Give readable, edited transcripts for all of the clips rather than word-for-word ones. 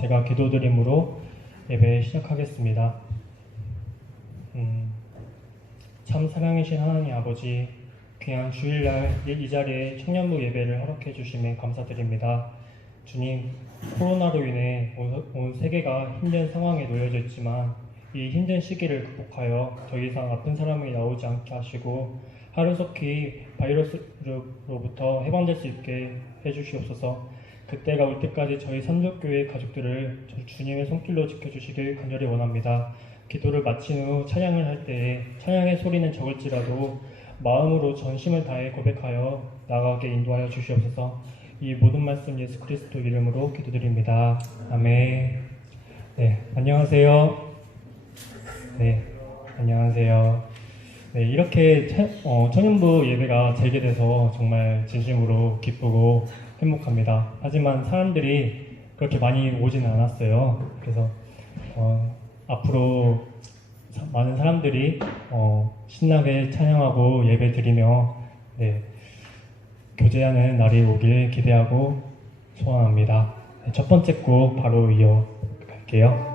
제가 기도드림으로 예배 시작하겠습니다. 참 사랑이신 하나님 아버지, 귀한 주일날 이 자리에 청년부 예배를 허락해 주심에 감사드립니다. 주님, 코로나로 인해 온 세계가 힘든 상황에 놓여져 있지만 이 힘든 시기를 극복하여 더 이상 아픈 사람이 나오지 않게 하시고 하루속히 바이러스로부터 해방될 수 있게 해주시옵소서. 그때가 올 때까지 저희 삼족교회 가족들을 주님의 손길로 지켜주시길 간절히 원합니다. 기도를 마친 후 찬양을 할 때에 찬양의 소리는 적을지라도 마음으로 전심을 다해 고백하여 나아가게 인도하여 주시옵소서. 이 모든 말씀 예수 그리스도 이름으로 기도드립니다. 아멘. 네, 안녕하세요. 네, 안녕하세요. 네, 이렇게 청년부 예배가 재개돼서 정말 진심으로 기쁘고 행복합니다. 하지만 사람들이 그렇게 많이 오지는 않았어요. 그래서 앞으로 많은 사람들이 신나게 찬양하고 예배 드리며 교제하는 날이 오길 기대하고 소원합니다. 네, 첫 번째 곡 바로 이어갈게요.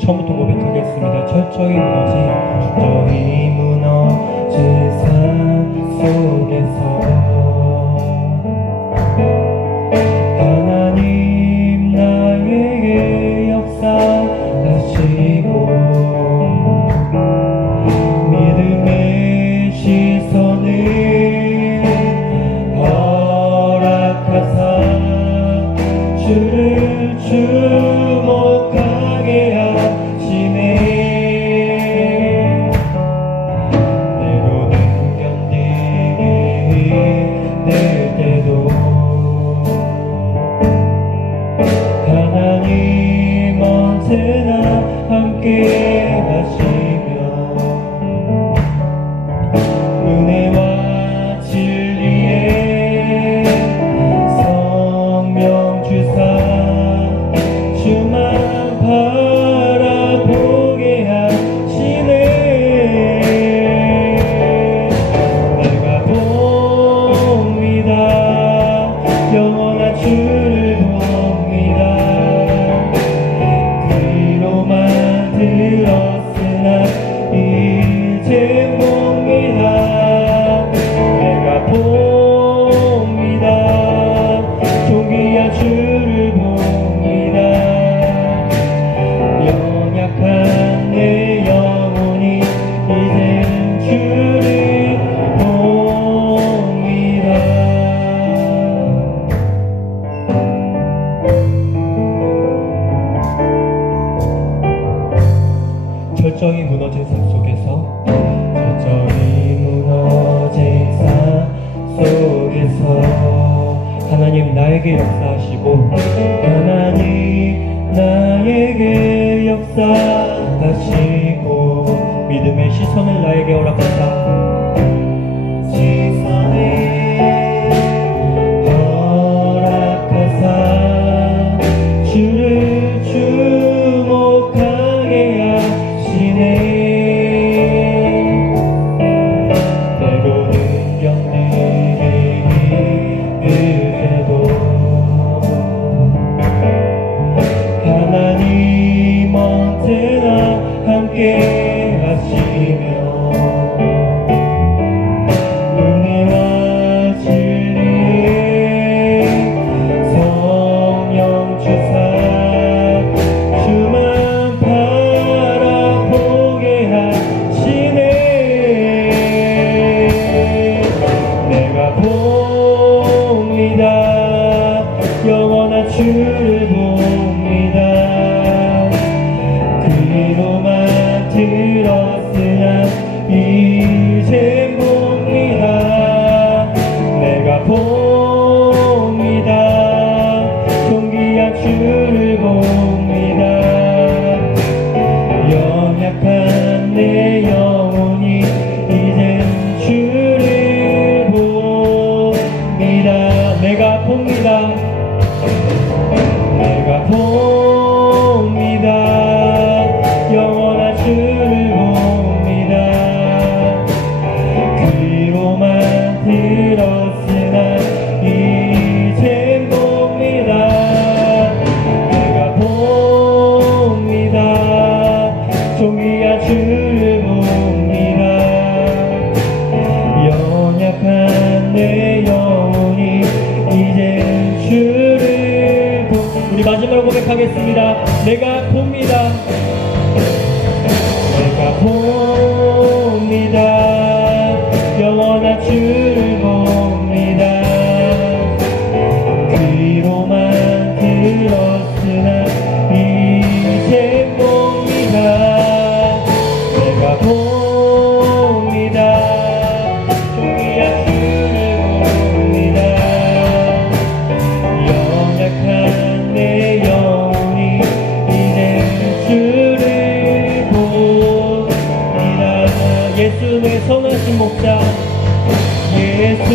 처음부터 고백하겠습니다. 철저히 무너진 삶 속에서 하나님 나에게 역사하시고 믿음의 시선을 허락하사 주를 주목하게 하시네. 때로는 견디기 힘들 때도 하나님 언제나 함께 하시며 은혜와 진리에 성령 주사 주만 바라보게 하시네. 내가 봅니다. 영원한 주를 봅니다. 귀로만 들었으나 이제 봅니다. 내가 봅니다. 존귀한 주를 봅니다. 연약한 내 영혼이 이젠 주를 봅니다. 철저히 무너진 삶 속에서 하나님 나에게 역사하시고 하나님 나에게 역사하시고 믿음의 시선을 나에게 허락하사 주를 주목하게 하시네. 때로는 견디기 봅니다. 영원한 주를 봅니다. 귀로만 들었으나 이젠 봅니다. 내가 봅니다. 존귀한 주를 봅니다. 연약한 내 영혼이 이젠 주를 봅니다. 내가 봅니다. 내가 봅니다. 영원한 주를 봅니다. 귀로만 들었으나 이젠 봅니다. 내가 봅니다. 존귀한 주를 봅니다. 연약한 내 영혼이 이젠 주를 우리 마지막으로 고백하겠습니다. 내가 봅니다. 내가 봅니다. 영원한 주를 봅니다. 귀로만 들었으나 이제 봅니다. 내가 봅니다. 존귀한 주를 봅니다. 연약한 내 영혼이 이제 주를 봅니다. 예수 내 선하신 목자 예수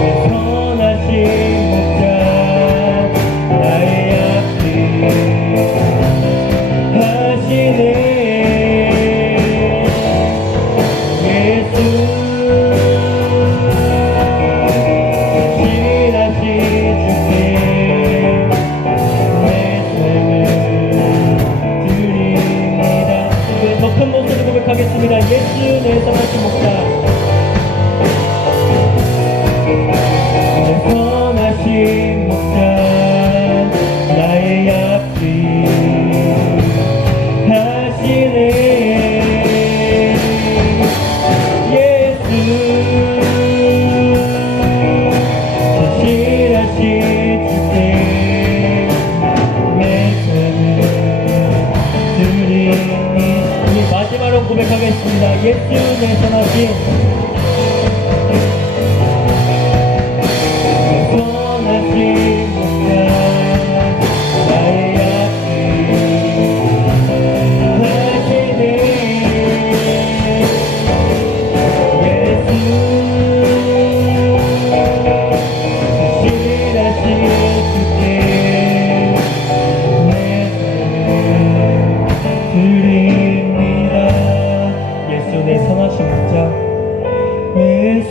내 선하신 목자 나의 앞길 하시네. 예수 큰 목소리로 고백하겠습니다. 예수 내 선하신 목자 내 선하신 목자 나의 앞길 하시네. 예수 진실하신 주께 내 삶을 드립니다. 마지막으로 고백하겠습니다. 예수 내 선하신 목자 나의 앞길 하시네. 예수 진실하신 주께 내 삶을 드립니다. 예수 내 선하신 목자 예수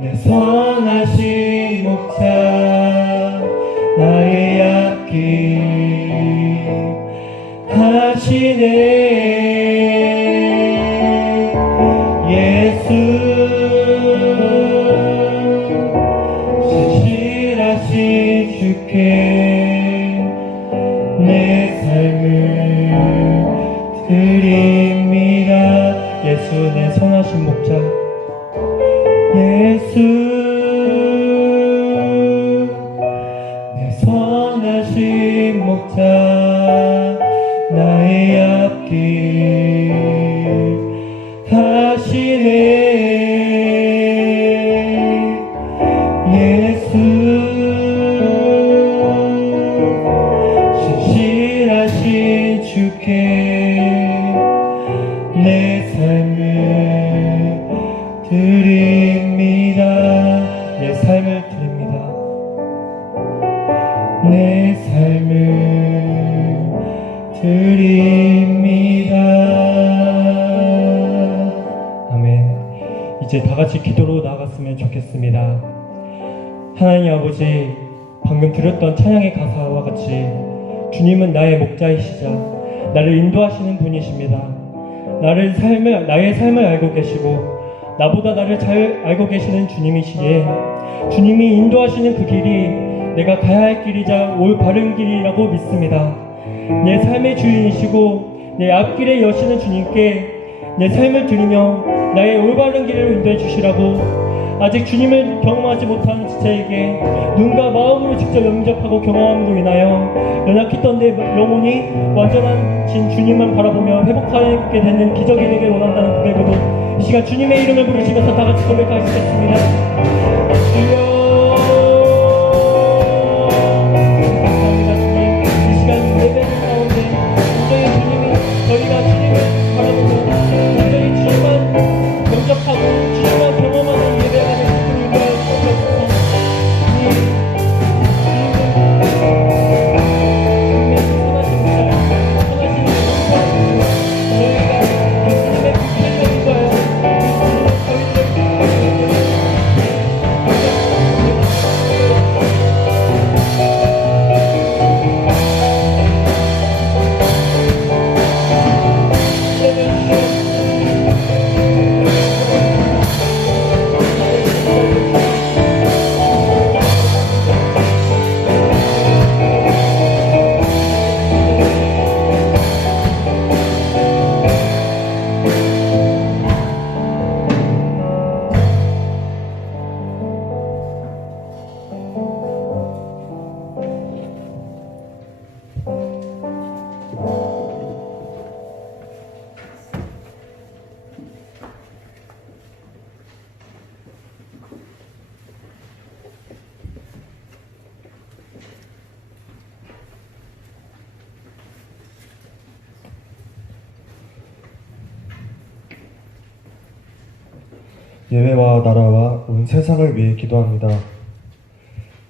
내 선하신 목자 나의 앞길 하시네. 예수 진실하신 주께 내 삶을 드립니다. 예수 내 선하신 목자 예수 내 선하신 목자 나의 앞길 하시네. 예수 진실하신 주께 내 삶을 드립니다. 내 삶을 드립니다. 내 삶을 드립니다. 아멘. 이제 다 같이 기도로 나아갔으면 좋겠습니다. 하나님 아버지, 방금 들었던 찬양의 가사와 같이 주님은 나의 목자이시자 나를 인도하시는 분이십니다. 나의 삶을 알고 계시고 나보다 나를 잘 알고 계시는 주님이시기에 주님이 인도하시는 그 길이 내가 가야 할 길이자 올 바른 길이라고 믿습니다. 내 삶의 주인이시고 내 앞길에 여시는 주님께 내 삶을 드리며 나의 올바른 길을 인도해 주시라고 아직 주님을 경험하지 못한 지체에게 눈과 마음으로 직접 영접하고 경험함으로 인하여 연약했던 내 영혼이 완전하신 주님만 바라보며 회복하게 되는 기적이 되길 원한다는 고백으로 이 시간 주님의 이름을 부르시면서 다 같이 고백하시겠습니다. 주여 감사합니다. 주님, 이 시간 예배를 가운데 온전히 주님이 저희가 주님을 바라보고 온전히 주님만 영접하고 주님만 경험하는 예배가 될 수 있도록 인도하여 주옵소서. 주님의 선하신 날, 선하신 영광, 저희가 주님의 불편을 인도하여 예배와 나라와 온 세상을 위해 기도합니다.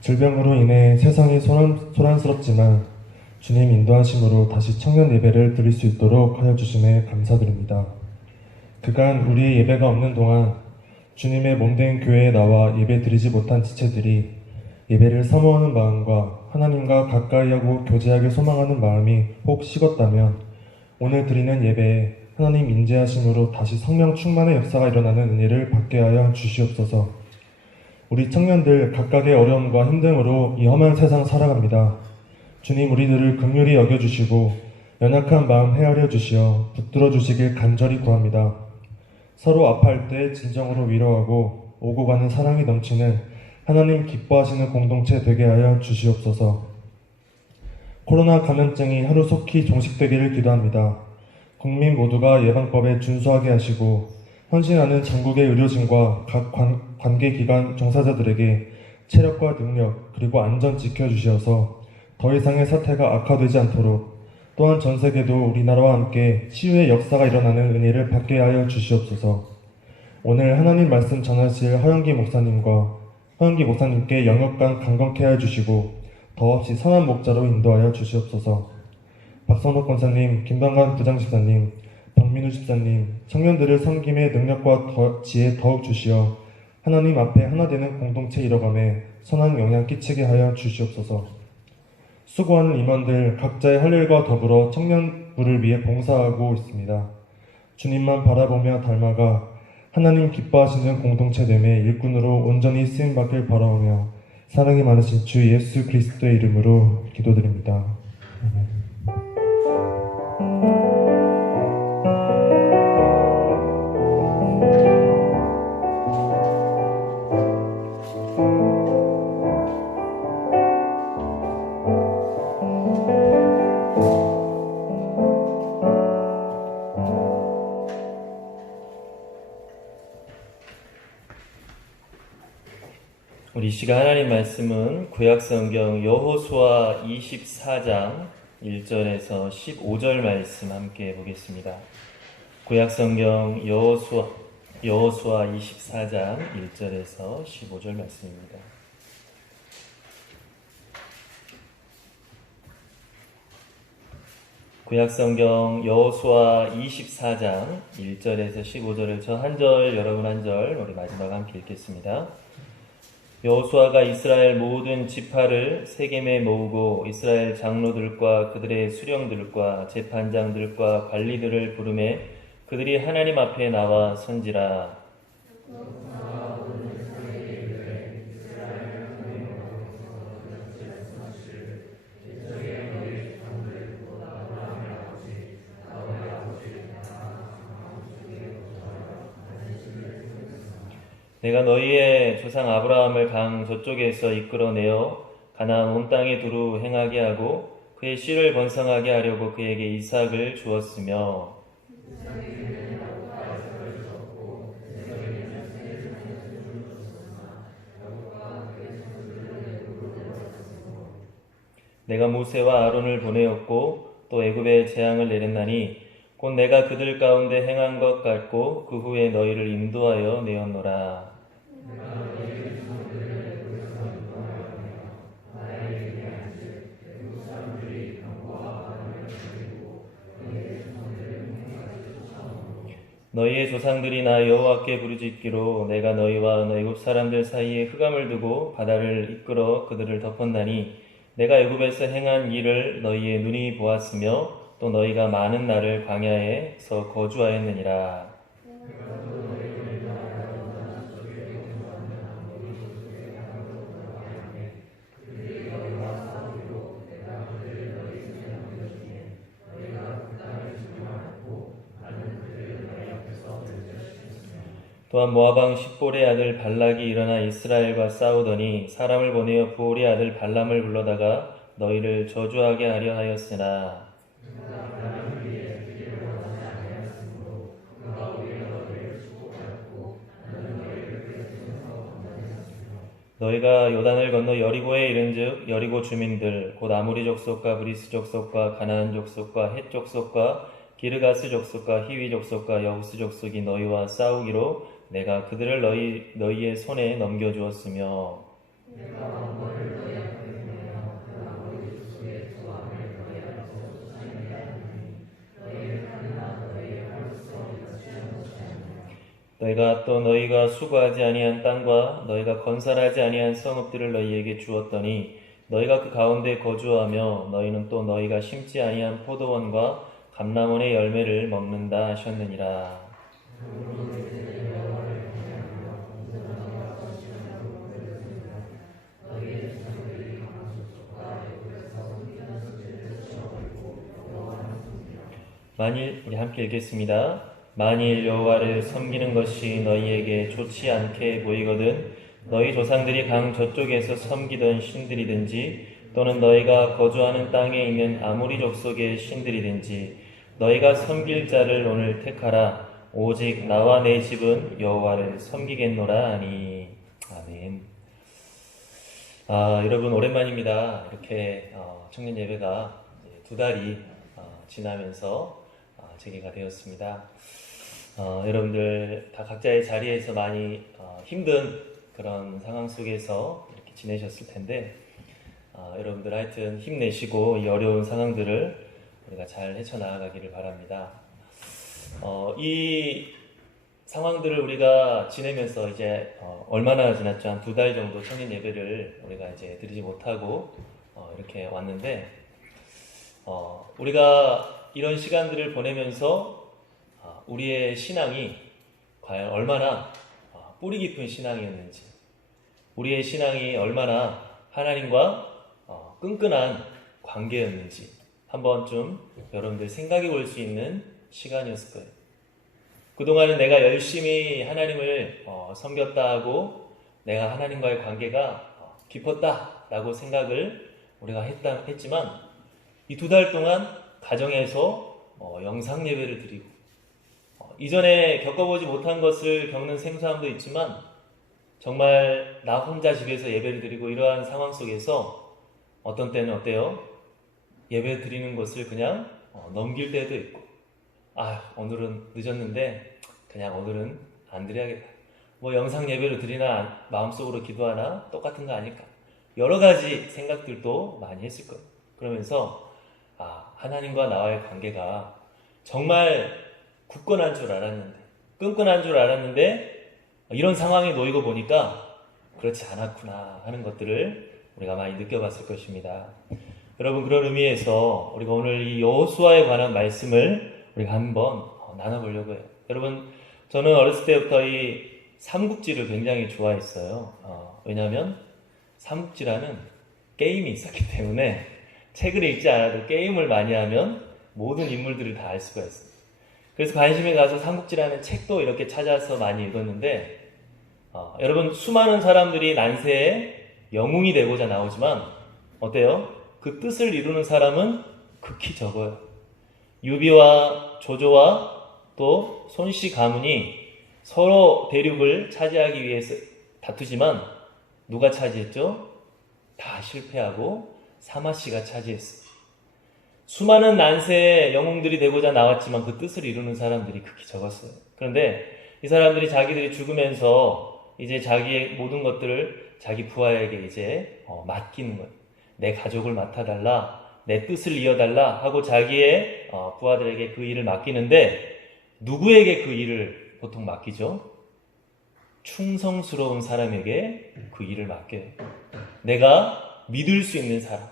질병으로 인해 세상이 소란스럽지만 주님 인도하심으로 다시 청년 예배를 드릴 수 있도록 하여 주심에 감사드립니다. 그간 우리의 예배가 없는 동안 주님의 몸된 교회에 나와 예배 드리지 못한 지체들이 예배를 사모하는 마음과 하나님과 가까이 하고 교제하길 소망하는 마음이 혹 식었다면 오늘 드리는 예배에 하나님 인재하심으로 다시 성령 충만의 역사가 일어나는 은혜를 받게 하여 주시옵소서. 우리 청년들 각각의 어려움과 힘듦으로 이 험한 세상 살아갑니다. 주님 우리들을 긍휼히 여겨주시고 연약한 마음 헤아려 주시어 붙들어 주시길 간절히 구합니다. 서로 아파할 때 진정으로 위로하고 오고 가는 사랑이 넘치는 하나님 기뻐하시는 공동체 되게 하여 주시옵소서. 코로나 감염증이 하루속히 종식되기를 기도합니다. 국민 모두가 예방법에 준수하게 하시고 헌신하는 전국의 의료진과 각 관계기관 종사자들에게 체력과 능력 그리고 안전 지켜주시어서 더 이상의 사태가 악화되지 않도록 또한 전 세계도 우리나라와 함께 치유의 역사가 일어나는 은혜를 받게 하여 주시옵소서. 오늘 하나님 말씀 전하실 허영기 목사님께 영역간 강건케 하여 주시고 더없이 선한 목자로 인도하여 주시옵소서. 박선옥 권사님, 김방관 부장집사님, 박민우 집사님, 청년들을 섬김의 능력과 지혜 더욱 주시어 하나님 앞에 하나 되는 공동체 이뤄감에 선한 영향 끼치게 하여 주시옵소서. 수고하는 임원들 각자의 할 일과 더불어 청년부를 위해 봉사하고 있습니다. 주님만 바라보며 닮아가 하나님 기뻐하시는 공동체 됨의 일꾼으로 온전히 쓰임받길 바라오며 사랑이 많으신 주 예수 그리스도의 이름으로 기도드립니다. 우리 시간 하나님 말씀은 구약성경 여호수아 24장 1절에서 15절 말씀 함께 보겠습니다. 구약성경 여호수아 24장 1절에서 15절 말씀입니다. 구약성경 여호수아 24장 1절에서 15절을 저 한 절 여러분 한 절 우리 마지막 함께 읽겠습니다. 여호수아가 이스라엘 모든 지파를 세겜에 모으고 이스라엘 장로들과 그들의 수령들과 재판장들과 관리들을 부르매 그들이 하나님 앞에 나와 선지라. 내가 너희의 조상 아브라함을 강 저쪽에서 이끌어내어 가나안 온 땅에 두루 행하게 하고 그의 씨를 번성하게 하려고 그에게 이삭을 주었으며 내가 모세와 아론을 보내었고 또 애굽에 재앙을 내렸나니 곧 내가 그들 가운데 행한 것 같고 그 후에 너희를 인도하여 내었노라. 너희의 조상들이 나 여호와께 부르짖기로 내가 너희와 애굽 사람들 사이에 흑암을 두고 바다를 이끌어 그들을 덮었나니 내가 애굽에서 행한 일을 너희의 눈이 보았으며 또 너희가 많은 날을 광야에서 거주하였느니라. 또한 모압 왕 십볼의 아들 발락이 일어나 이스라엘과 싸우더니 사람을 보내어 부올의 아들 발람을 불러다가 너희를 저주하게 하려 하였으나 너희가 요단을 건너 여리고에 이른즉 여리고 주민들 곧 아모리 족속과 브리스 족속과 가나안 족속과 헷 족속과 기르가스 족속과 히위 족속과 여부스 족속이 너희와 싸우기로 내가 그들을 너희의 손에 넘겨주었으며 너희가 또 너희가 수고하지 아니한 땅과 너희가 건설하지 아니한 성읍들을 너희에게 주었더니 너희가 그 가운데 거주하며 너희는 또 너희가 심지 아니한 포도원과 감람원의 열매를 먹는다 하셨느니라. 만일 우리 함께 읽겠습니다. 만일 여호와를 섬기는 것이 너희에게 좋지 않게 보이거든 너희 조상들이 강 저쪽에서 섬기던 신들이든지 또는 너희가 거주하는 땅에 있는 아모리 족속의 신들이든지 너희가 섬길 자를 오늘 택하라. 오직 나와 내 집은 여호와를 섬기겠노라 하니. 아멘. 여러분 오랜만입니다. 이렇게 청년 예배가 2달이 지나면서 재개가 되었습니다. 여러분들 다 각자의 자리에서 많이 힘든 그런 상황 속에서 이렇게 지내셨을 텐데 여러분들 하여튼 힘내시고 이 어려운 상황들을 우리가 잘 헤쳐나가기를 바랍니다. 이 상황들을 우리가 지내면서 이제 얼마나 지났죠? 한 2달 정도 청년 예배를 우리가 이제 드리지 못하고 이렇게 왔는데 우리가 이런 시간들을 보내면서 우리의 신앙이 과연 얼마나 뿌리 깊은 신앙이었는지, 우리의 신앙이 얼마나 하나님과 끈끈한 관계였는지 한번 좀 여러분들 생각해 볼 수 있는 시간이었을 거예요. 그동안은 내가 열심히 하나님을 섬겼다 하고 내가 하나님과의 관계가 깊었다라고 생각을 우리가 했지만 이 2달 동안 가정에서 영상 예배를 드리고 이전에 겪어보지 못한 것을 겪는 생소함도 있지만 정말 나 혼자 집에서 예배를 드리고 이러한 상황 속에서 어떤 때는 어때요? 예배 드리는 것을 그냥 넘길 때도 있고 오늘은 늦었는데 그냥 오늘은 안 드려야겠다. 뭐 영상 예배로 드리나 마음속으로 기도하나 똑같은 거 아닐까. 여러 가지 생각들도 많이 했을 거예요. 그러면서 하나님과 나와의 관계가 정말 굳건한 줄 알았는데 끈끈한 줄 알았는데 이런 상황에 놓이고 보니까 그렇지 않았구나 하는 것들을 우리가 많이 느껴봤을 것입니다. 여러분 그런 의미에서 우리가 오늘 이 여호수아에 관한 말씀을 우리가 한번 나눠보려고 해요. 여러분 저는 어렸을 때부터 이 삼국지를 굉장히 좋아했어요. 왜냐하면 삼국지라는 게임이 있었기 때문에 책을 읽지 않아도 게임을 많이 하면 모든 인물들을 다 알 수가 있습니다. 그래서 관심이 가서 삼국지라는 책도 이렇게 찾아서 많이 읽었는데 여러분 수많은 사람들이 난세의 영웅이 되고자 나오지만 어때요? 그 뜻을 이루는 사람은 극히 적어요. 유비와 조조와 또 손씨 가문이 서로 대륙을 차지하기 위해서 다투지만 누가 차지했죠? 다 실패하고 사마씨가 차지했어요. 수많은 난세의 영웅들이 되고자 나왔지만 그 뜻을 이루는 사람들이 극히 적었어요. 그런데 이 사람들이 자기들이 죽으면서 이제 자기의 모든 것들을 자기 부하에게 이제 맡기는 거예요. 내 가족을 맡아달라, 내 뜻을 이어달라 하고 자기의 부하들에게 그 일을 맡기는데 누구에게 그 일을 보통 맡기죠? 충성스러운 사람에게 그 일을 맡겨요. 내가 믿을 수 있는 사람,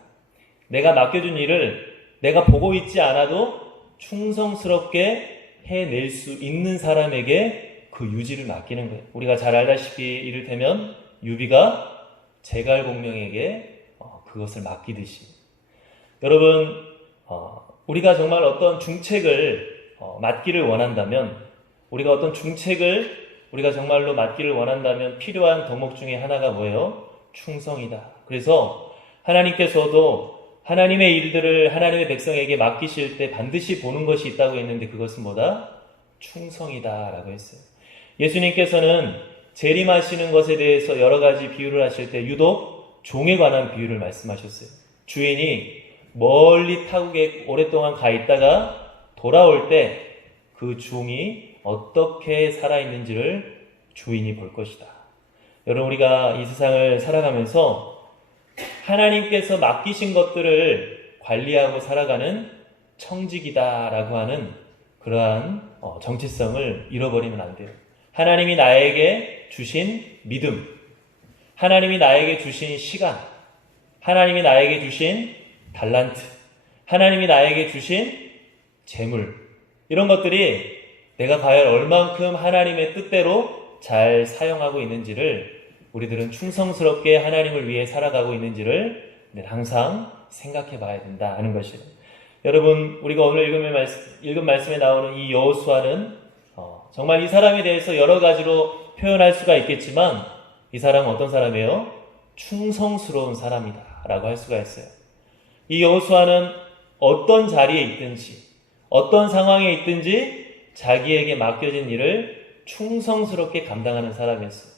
내가 맡겨준 일을 내가 보고 있지 않아도 충성스럽게 해낼 수 있는 사람에게 그 유지를 맡기는 거예요. 우리가 잘 알다시피 이를테면 유비가 제갈공명에게 그것을 맡기듯이 여러분 우리가 정말 어떤 중책을 맡기를 원한다면 우리가 어떤 중책을 우리가 정말로 맡기를 원한다면 필요한 덕목 중에 하나가 뭐예요? 충성이다. 그래서 하나님께서도 하나님의 일들을 하나님의 백성에게 맡기실 때 반드시 보는 것이 있다고 했는데 그것은 뭐다? 충성이다 라고 했어요. 예수님께서는 재림하시는 것에 대해서 여러 가지 비유를 하실 때 유독 종에 관한 비유를 말씀하셨어요. 주인이 멀리 타국에 오랫동안 가 있다가 돌아올 때 그 종이 어떻게 살아있는지를 주인이 볼 것이다. 여러분 우리가 이 세상을 살아가면서 하나님께서 맡기신 것들을 관리하고 살아가는 청직이다라고 하는 그러한 정체성을 잃어버리면 안 돼요. 하나님이 나에게 주신 믿음, 하나님이 나에게 주신 시간, 하나님이 나에게 주신 달란트, 하나님이 나에게 주신 재물, 이런 것들이 내가 과연 얼만큼 하나님의 뜻대로 잘 사용하고 있는지를 우리들은 충성스럽게 하나님을 위해 살아가고 있는지를 항상 생각해 봐야 된다 하는 것이에요. 여러분 우리가 오늘 읽은 말씀에 나오는 이 여호수아는 정말 이 사람에 대해서 여러 가지로 표현할 수가 있겠지만 이 사람은 어떤 사람이에요? 충성스러운 사람이다 라고 할 수가 있어요. 이 여호수아는 어떤 자리에 있든지 어떤 상황에 있든지 자기에게 맡겨진 일을 충성스럽게 감당하는 사람이었어요.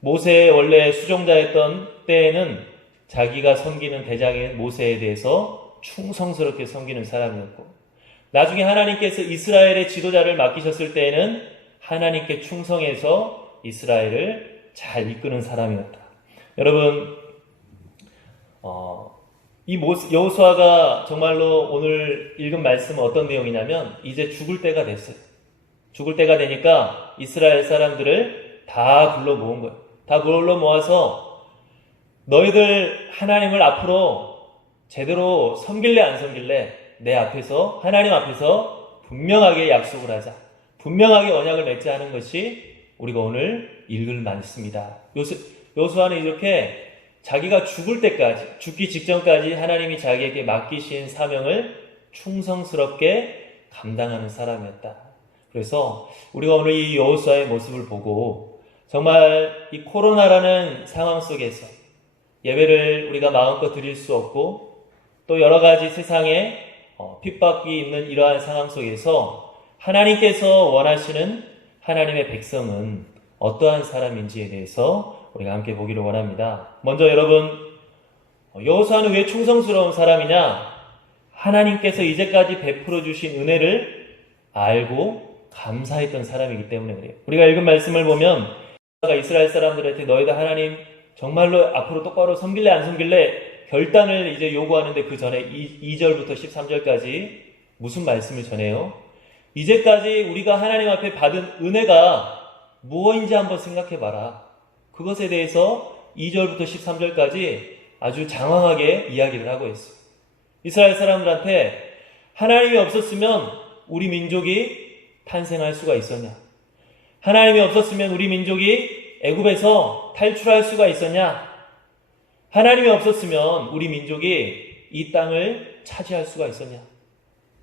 모세의 원래 수종자였던 때에는 자기가 섬기는 대장인 모세에 대해서 충성스럽게 섬기는 사람이었고 나중에 하나님께서 이스라엘의 지도자를 맡기셨을 때에는 하나님께 충성해서 이스라엘을 잘 이끄는 사람이었다. 여러분 이 여호수아가 정말로 오늘 읽은 말씀은 어떤 내용이냐면 이제 죽을 때가 됐어요. 죽을 때가 되니까 이스라엘 사람들을 다 불러 모은 거예요. 다 불러 모아서 너희들 하나님을 앞으로 제대로 섬길래 안 섬길래 내 앞에서 하나님 앞에서 분명하게 약속을 하자. 분명하게 언약을 맺자 하는 것이 우리가 오늘 읽을 말씀이다. 여호수아는 이렇게 자기가 죽을 때까지, 죽기 직전까지 하나님이 자기에게 맡기신 사명을 충성스럽게 감당하는 사람이었다. 그래서 우리가 오늘 이 여호수아의 모습을 보고 정말 이 코로나라는 상황 속에서 예배를 우리가 마음껏 드릴 수 없고 또 여러 가지 세상에 핍박이 있는 이러한 상황 속에서 하나님께서 원하시는 하나님의 백성은 어떠한 사람인지에 대해서 우리가 함께 보기를 원합니다. 먼저 여러분, 여호수아는 왜 충성스러운 사람이냐? 하나님께서 이제까지 베풀어 주신 은혜를 알고 감사했던 사람이기 때문에 그래요. 우리가 읽은 말씀을 보면 이스라엘 사람들한테 너희들 하나님 정말로 앞으로 똑바로 섬길래 안 섬길래 결단을 이제 요구하는데 그 전에 2절부터 13절까지 무슨 말씀을 전해요? 이제까지 우리가 하나님 앞에 받은 은혜가 무엇인지 한번 생각해 봐라. 그것에 대해서 2절부터 13절까지 아주 장황하게 이야기를 하고 있어요. 이스라엘 사람들한테 하나님이 없었으면 우리 민족이 탄생할 수가 있었냐? 하나님이 없었으면 우리 민족이 애굽에서 탈출할 수가 있었냐? 하나님이 없었으면 우리 민족이 이 땅을 차지할 수가 있었냐?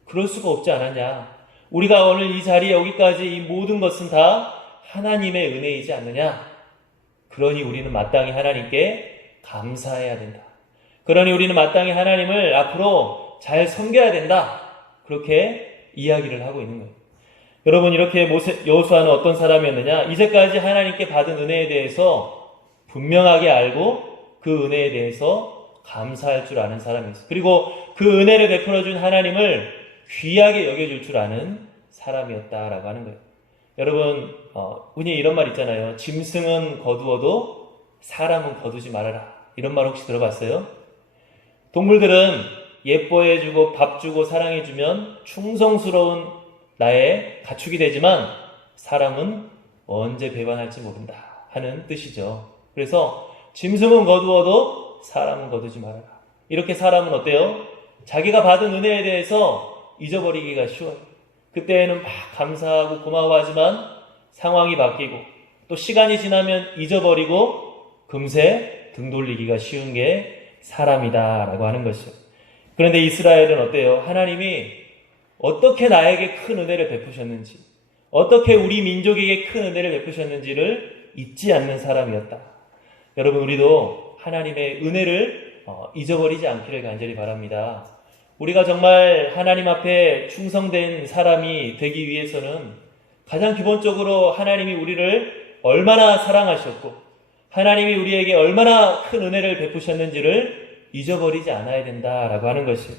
그럴 수가 없지 않았냐? 우리가 오늘 이 자리에 여기까지 이 모든 것은 다 하나님의 은혜이지 않느냐? 그러니 우리는 마땅히 하나님께 감사해야 된다. 그러니 우리는 마땅히 하나님을 앞으로 잘 섬겨야 된다. 그렇게 이야기를 하고 있는 거예요. 여러분, 이렇게 여호수아는 어떤 사람이었느냐? 이제까지 하나님께 받은 은혜에 대해서 분명하게 알고 그 은혜에 대해서 감사할 줄 아는 사람이었어요. 그리고 그 은혜를 베풀어준 하나님을 귀하게 여겨줄 줄 아는 사람이었다라고 하는 거예요. 여러분, 흔히 이런 말 있잖아요. 짐승은 거두어도 사람은 거두지 말아라. 이런 말 혹시 들어봤어요? 동물들은 예뻐해주고 밥 주고 사랑해주면 충성스러운 나의 가축이 되지만 사람은 언제 배반할지 모른다 하는 뜻이죠. 그래서 짐승은 거두어도 사람은 거두지 말아라. 이렇게 사람은 어때요? 자기가 받은 은혜에 대해서 잊어버리기가 쉬워요. 그때에는 막 감사하고 고마워하지만 상황이 바뀌고 또 시간이 지나면 잊어버리고 금세 등 돌리기가 쉬운 게 사람이다 라고 하는 것이죠. 그런데 이스라엘은 어때요? 하나님이 어떻게 나에게 큰 은혜를 베푸셨는지, 어떻게 우리 민족에게 큰 은혜를 베푸셨는지를 잊지 않는 사람이었다. 여러분, 우리도 하나님의 은혜를 잊어버리지 않기를 간절히 바랍니다. 우리가 정말 하나님 앞에 충성된 사람이 되기 위해서는 가장 기본적으로 하나님이 우리를 얼마나 사랑하셨고 하나님이 우리에게 얼마나 큰 은혜를 베푸셨는지를 잊어버리지 않아야 된다라고 하는 것이에요.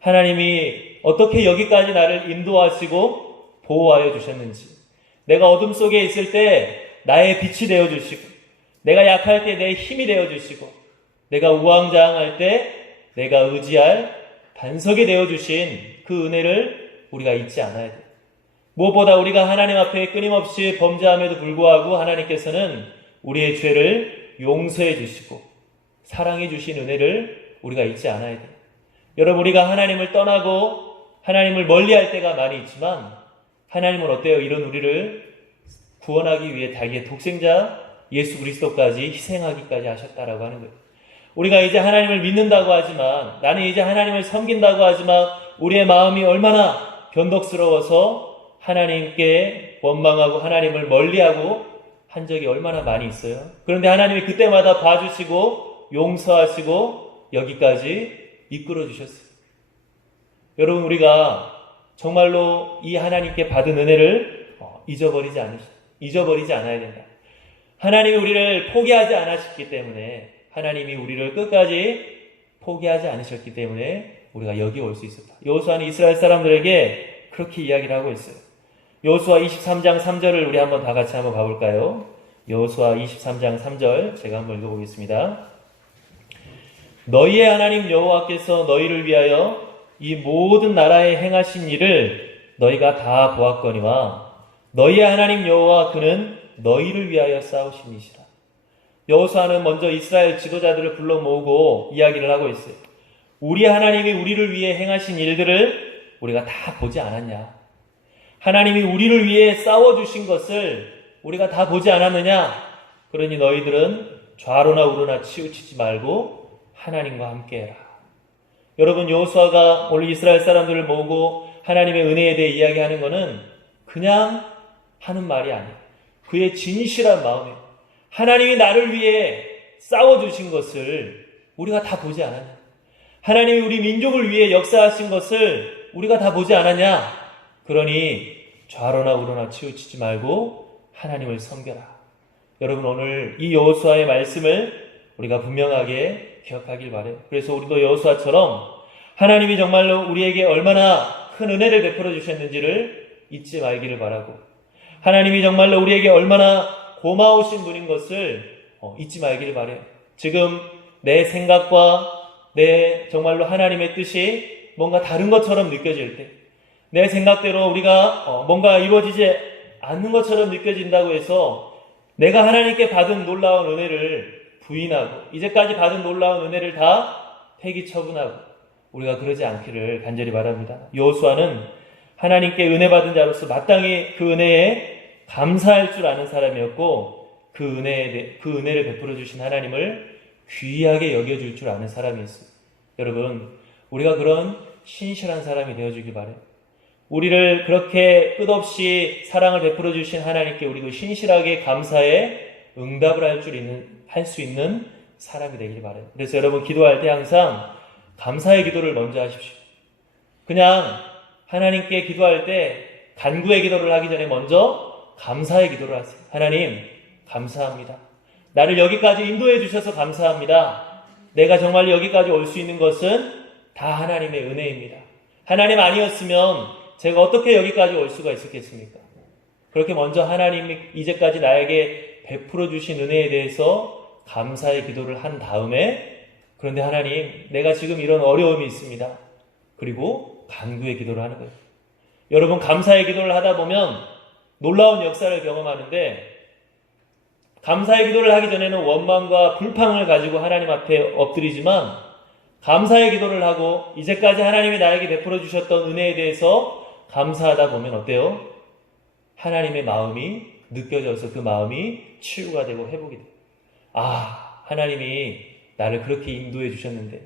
하나님이 어떻게 여기까지 나를 인도하시고 보호하여 주셨는지, 내가 어둠 속에 있을 때 나의 빛이 되어주시고, 내가 약할 때 내 힘이 되어주시고, 내가 우왕좌왕할 때 내가 의지할 반석이 되어주신 그 은혜를 우리가 잊지 않아야 돼요. 무엇보다 우리가 하나님 앞에 끊임없이 범죄함에도 불구하고 하나님께서는 우리의 죄를 용서해 주시고 사랑해 주신 은혜를 우리가 잊지 않아야 돼요. 여러분, 우리가 하나님을 떠나고 하나님을 멀리할 때가 많이 있지만 하나님은 어때요? 이런 우리를 구원하기 위해 자기의 독생자 예수 그리스도까지 희생하기까지 하셨다라고 하는 거예요. 우리가 이제 하나님을 믿는다고 하지만, 나는 이제 하나님을 섬긴다고 하지만 우리의 마음이 얼마나 변덕스러워서 하나님께 원망하고 하나님을 멀리하고 한 적이 얼마나 많이 있어요. 그런데 하나님이 그때마다 봐주시고 용서하시고 여기까지 이끌어 주셨어요. 여러분, 우리가 정말로 이 하나님께 받은 은혜를 잊어버리지 않아야 된다. 하나님이 우리를 포기하지 않으셨기 때문에, 하나님이 우리를 끝까지 포기하지 않으셨기 때문에 우리가 여기 올 수 있었다. 여호수아는 이스라엘 사람들에게 그렇게 이야기를 하고 있어요. 여호수아 23장 3절을 우리 한번 다 같이 한번 봐볼까요? 여호수아 23장 3절 제가 한번 읽어보겠습니다. 너희의 하나님 여호와께서 너희를 위하여 이 모든 나라에 행하신 일을 너희가 다 보았거니와 너희의 하나님 여호와 그는 너희를 위하여 싸우심이시라. 여호수아는 먼저 이스라엘 지도자들을 불러 모으고 이야기를 하고 있어요. 우리 하나님이 우리를 위해 행하신 일들을 우리가 다 보지 않았냐? 하나님이 우리를 위해 싸워주신 것을 우리가 다 보지 않았느냐? 그러니 너희들은 좌로나 우로나 치우치지 말고 하나님과 함께해라. 여러분, 여호수아가 오늘 이스라엘 사람들을 모으고 하나님의 은혜에 대해 이야기하는 것은 그냥 하는 말이 아니에요. 그의 진실한 마음이에요. 하나님이 나를 위해 싸워주신 것을 우리가 다 보지 않았냐? 하나님이 우리 민족을 위해 역사하신 것을 우리가 다 보지 않았냐? 그러니 좌로나 우로나 치우치지 말고 하나님을 섬겨라. 여러분, 오늘 이 여호수아의 말씀을 우리가 분명하게 기억하길 바라요. 그래서 우리도 여호수아처럼 하나님이 정말로 우리에게 얼마나 큰 은혜를 베풀어 주셨는지를 잊지 말기를 바라고, 하나님이 정말로 우리에게 얼마나 고마우신 분인 것을 잊지 말기를 바라요. 지금 내 생각과 내 정말로 하나님의 뜻이 뭔가 다른 것처럼 느껴질 때, 내 생각대로 우리가 뭔가 이루어지지 않는 것처럼 느껴진다고 해서 내가 하나님께 받은 놀라운 은혜를 부인하고 이제까지 받은 놀라운 은혜를 다 폐기 처분하고 우리가 그러지 않기를 간절히 바랍니다. 여호수아는 하나님께 은혜 받은 자로서 마땅히 그 은혜에 감사할 줄 아는 사람이었고 그 은혜를 베풀어 주신 하나님을 귀하게 여겨줄 줄 아는 사람이었어요. 여러분, 우리가 그런 신실한 사람이 되어주길 바라요. 우리를 그렇게 끝없이 사랑을 베풀어 주신 하나님께 우리도 신실하게 감사의 응답을 할 수 있는 사람이 되길 바라요. 그래서 여러분 기도할 때 항상 감사의 기도를 먼저 하십시오. 그냥 하나님께 기도할 때 간구의 기도를 하기 전에 먼저 감사의 기도를 하세요. 하나님 감사합니다. 나를 여기까지 인도해 주셔서 감사합니다. 내가 정말 여기까지 올 수 있는 것은 다 하나님의 은혜입니다. 하나님 아니었으면 제가 어떻게 여기까지 올 수가 있었겠습니까? 그렇게 먼저 하나님이 이제까지 나에게 베풀어 주신 은혜에 대해서 감사의 기도를 한 다음에, 그런데 하나님 내가 지금 이런 어려움이 있습니다. 그리고 간구의 기도를 하는 거예요. 여러분 감사의 기도를 하다 보면 놀라운 역사를 경험하는데, 감사의 기도를 하기 전에는 원망과 불평을 가지고 하나님 앞에 엎드리지만 감사의 기도를 하고 이제까지 하나님이 나에게 베풀어 주셨던 은혜에 대해서 감사하다 보면 어때요? 하나님의 마음이 느껴져서 그 마음이 치유가 되고 회복이 돼요. 아, 하나님이 나를 그렇게 인도해 주셨는데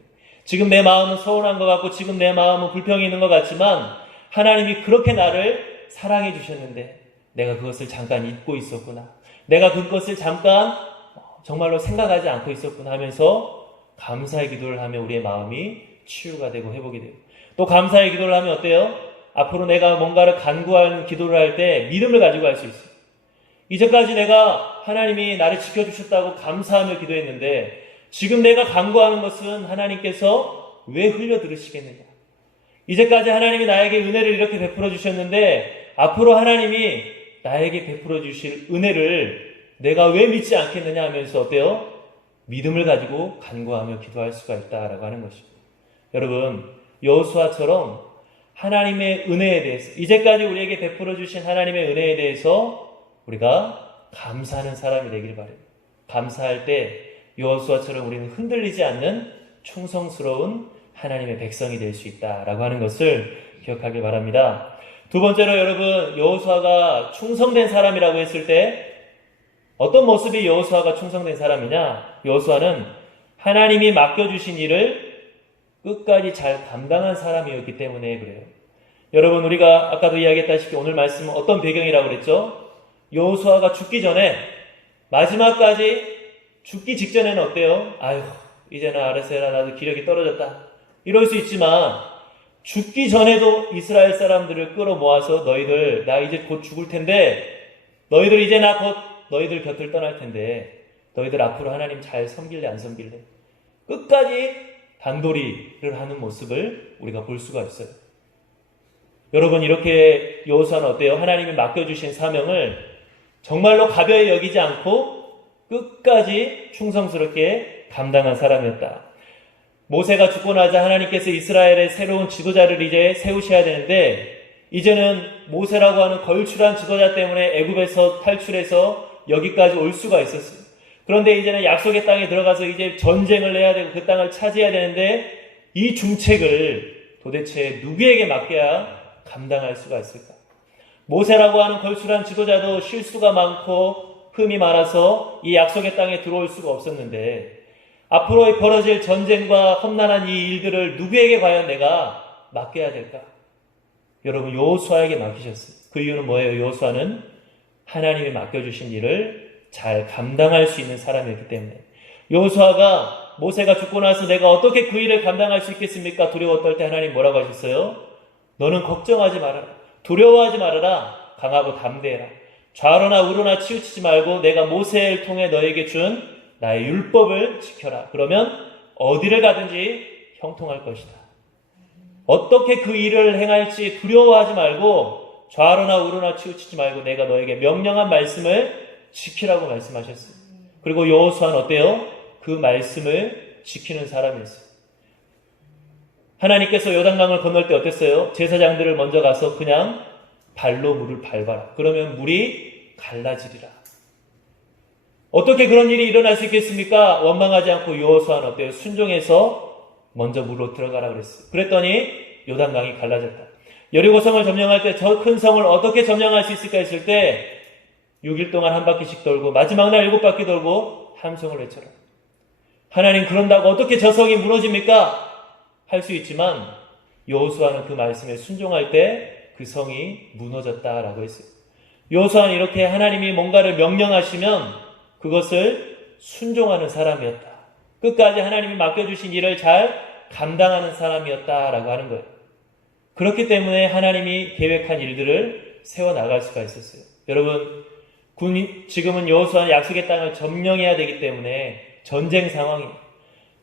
지금 내 마음은 서운한 것 같고 지금 내 마음은 불평이 있는 것 같지만 하나님이 그렇게 나를 사랑해 주셨는데 내가 그것을 잠깐 잊고 있었구나. 내가 그것을 잠깐 정말로 생각하지 않고 있었구나 하면서 감사의 기도를 하면 우리의 마음이 치유가 되고 회복이 돼요. 또 감사의 기도를 하면 어때요? 앞으로 내가 뭔가를 간구하는 기도를 할 때 믿음을 가지고 할 수 있어요. 이제까지 내가 하나님이 나를 지켜주셨다고 감사하며 기도했는데 지금 내가 간구하는 것은 하나님께서 왜 흘려 들으시겠느냐. 이제까지 하나님이 나에게 은혜를 이렇게 베풀어 주셨는데 앞으로 하나님이 나에게 베풀어 주실 은혜를 내가 왜 믿지 않겠느냐 하면서 어때요? 믿음을 가지고 간구하며 기도할 수가 있다라고 하는 것입니다. 여러분 여호수아처럼 하나님의 은혜에 대해서 이제까지 우리에게 베풀어 주신 하나님의 은혜에 대해서 우리가 감사하는 사람이 되길 바라요. 감사할 때 여호수아처럼 우리는 흔들리지 않는 충성스러운 하나님의 백성이 될 수 있다라고 하는 것을 기억하길 바랍니다. 두 번째로 여러분 여호수아가 충성된 사람이라고 했을 때 어떤 모습이 여호수아가 충성된 사람이냐? 여호수아는 하나님이 맡겨주신 일을 끝까지 잘 감당한 사람이었기 때문에 그래요. 여러분 우리가 아까도 이야기했다시피 오늘 말씀은 어떤 배경이라고 그랬죠? 여호수아가 죽기 전에 마지막까지 죽기 직전에는 어때요? 아유 이제는 알아서 해라 나도 기력이 떨어졌다 이럴 수 있지만 죽기 전에도 이스라엘 사람들을 끌어모아서 너희들 나 이제 곧 죽을 텐데 너희들 이제 나 곧 너희들 곁을 떠날 텐데 너희들 앞으로 하나님 잘 섬길래 안 섬길래 끝까지 단도리를 하는 모습을 우리가 볼 수가 있어요. 여러분 이렇게 여호수아는 어때요? 하나님이 맡겨주신 사명을 정말로 가벼이 여기지 않고 끝까지 충성스럽게 감당한 사람이었다. 모세가 죽고 나자 하나님께서 이스라엘의 새로운 지도자를 이제 세우셔야 되는데 이제는 모세라고 하는 걸출한 지도자 때문에 애굽에서 탈출해서 여기까지 올 수가 있었어요. 그런데 이제는 약속의 땅에 들어가서 이제 전쟁을 해야 되고 그 땅을 차지해야 되는데 이 중책을 도대체 누구에게 맡겨야 감당할 수가 있을까? 모세라고 하는 걸출한 지도자도 실수가 많고 흠이 많아서 이 약속의 땅에 들어올 수가 없었는데 앞으로 벌어질 전쟁과 험난한 이 일들을 누구에게 과연 내가 맡겨야 될까? 여러분 여호수아에게 맡기셨어요. 그 이유는 뭐예요? 여호수아는 하나님이 맡겨주신 일을 잘 감당할 수 있는 사람이었기 때문에. 여호수아가 모세가 죽고 나서 내가 어떻게 그 일을 감당할 수 있겠습니까? 두려웠을 때 하나님 뭐라고 하셨어요? 너는 걱정하지 말아라. 두려워하지 말아라. 강하고 담대해라. 좌로나 우로나 치우치지 말고 내가 모세를 통해 너에게 준 나의 율법을 지켜라. 그러면 어디를 가든지 형통할 것이다. 어떻게 그 일을 행할지 두려워하지 말고 좌로나 우로나 치우치지 말고 내가 너에게 명령한 말씀을 지키라고 말씀하셨어요. 그리고 여호수아는 어때요? 그 말씀을 지키는 사람이었어요. 하나님께서 요단강을 건널 때 어땠어요? 제사장들을 먼저 가서 그냥 발로 물을 밟아라. 그러면 물이 갈라지리라. 어떻게 그런 일이 일어날 수 있겠습니까? 원망하지 않고 여호수아는 어때요? 순종해서 먼저 물로 들어가라 그랬어요. 그랬더니 요단강이 갈라졌다. 여리고성을 점령할 때 저 큰 성을 어떻게 점령할 수 있을까 했을 때 6일 동안 한 바퀴씩 돌고 마지막 날 7바퀴 돌고 함성을 외쳐라. 하나님 그런다고 어떻게 저 성이 무너집니까? 할 수 있지만 여호수아는 그 말씀에 순종할 때 그 성이 무너졌다라고 했어요. 여호수아는 이렇게 하나님이 뭔가를 명령하시면 그것을 순종하는 사람이었다. 끝까지 하나님이 맡겨주신 일을 잘 감당하는 사람이었다라고 하는 거예요. 그렇기 때문에 하나님이 계획한 일들을 세워나갈 수가 있었어요. 여러분, 지금은 여호수아는 약속의 땅을 점령해야 되기 때문에 전쟁 상황이에요.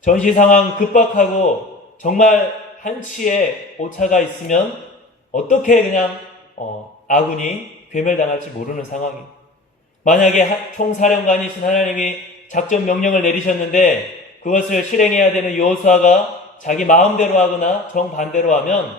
전시 상황 급박하고 정말 한치의 오차가 있으면 어떻게 그냥 아군이 괴멸당할지 모르는 상황이에요. 만약에 총사령관이신 하나님이 작전 명령을 내리셨는데 그것을 실행해야 되는 여호수아가 자기 마음대로 하거나 정반대로 하면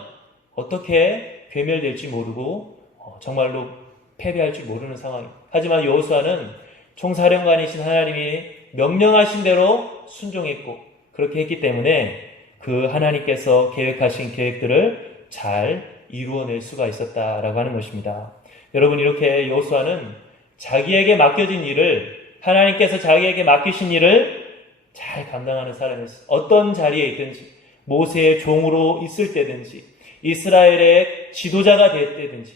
어떻게 괴멸될지 모르고 정말로 패배할 줄 모르는 상황입니다. 하지만 여호수아는 총사령관이신 하나님이 명령하신 대로 순종했고 그렇게 했기 때문에 그 하나님께서 계획하신 계획들을 잘 이루어낼 수가 있었다라고 하는 것입니다. 여러분, 이렇게 여호수아는 자기에게 맡겨진 일을, 하나님께서 자기에게 맡기신 일을 잘 감당하는 사람이었어요. 어떤 자리에 있든지, 모세의 종으로 있을 때든지, 이스라엘의 지도자가 될 때든지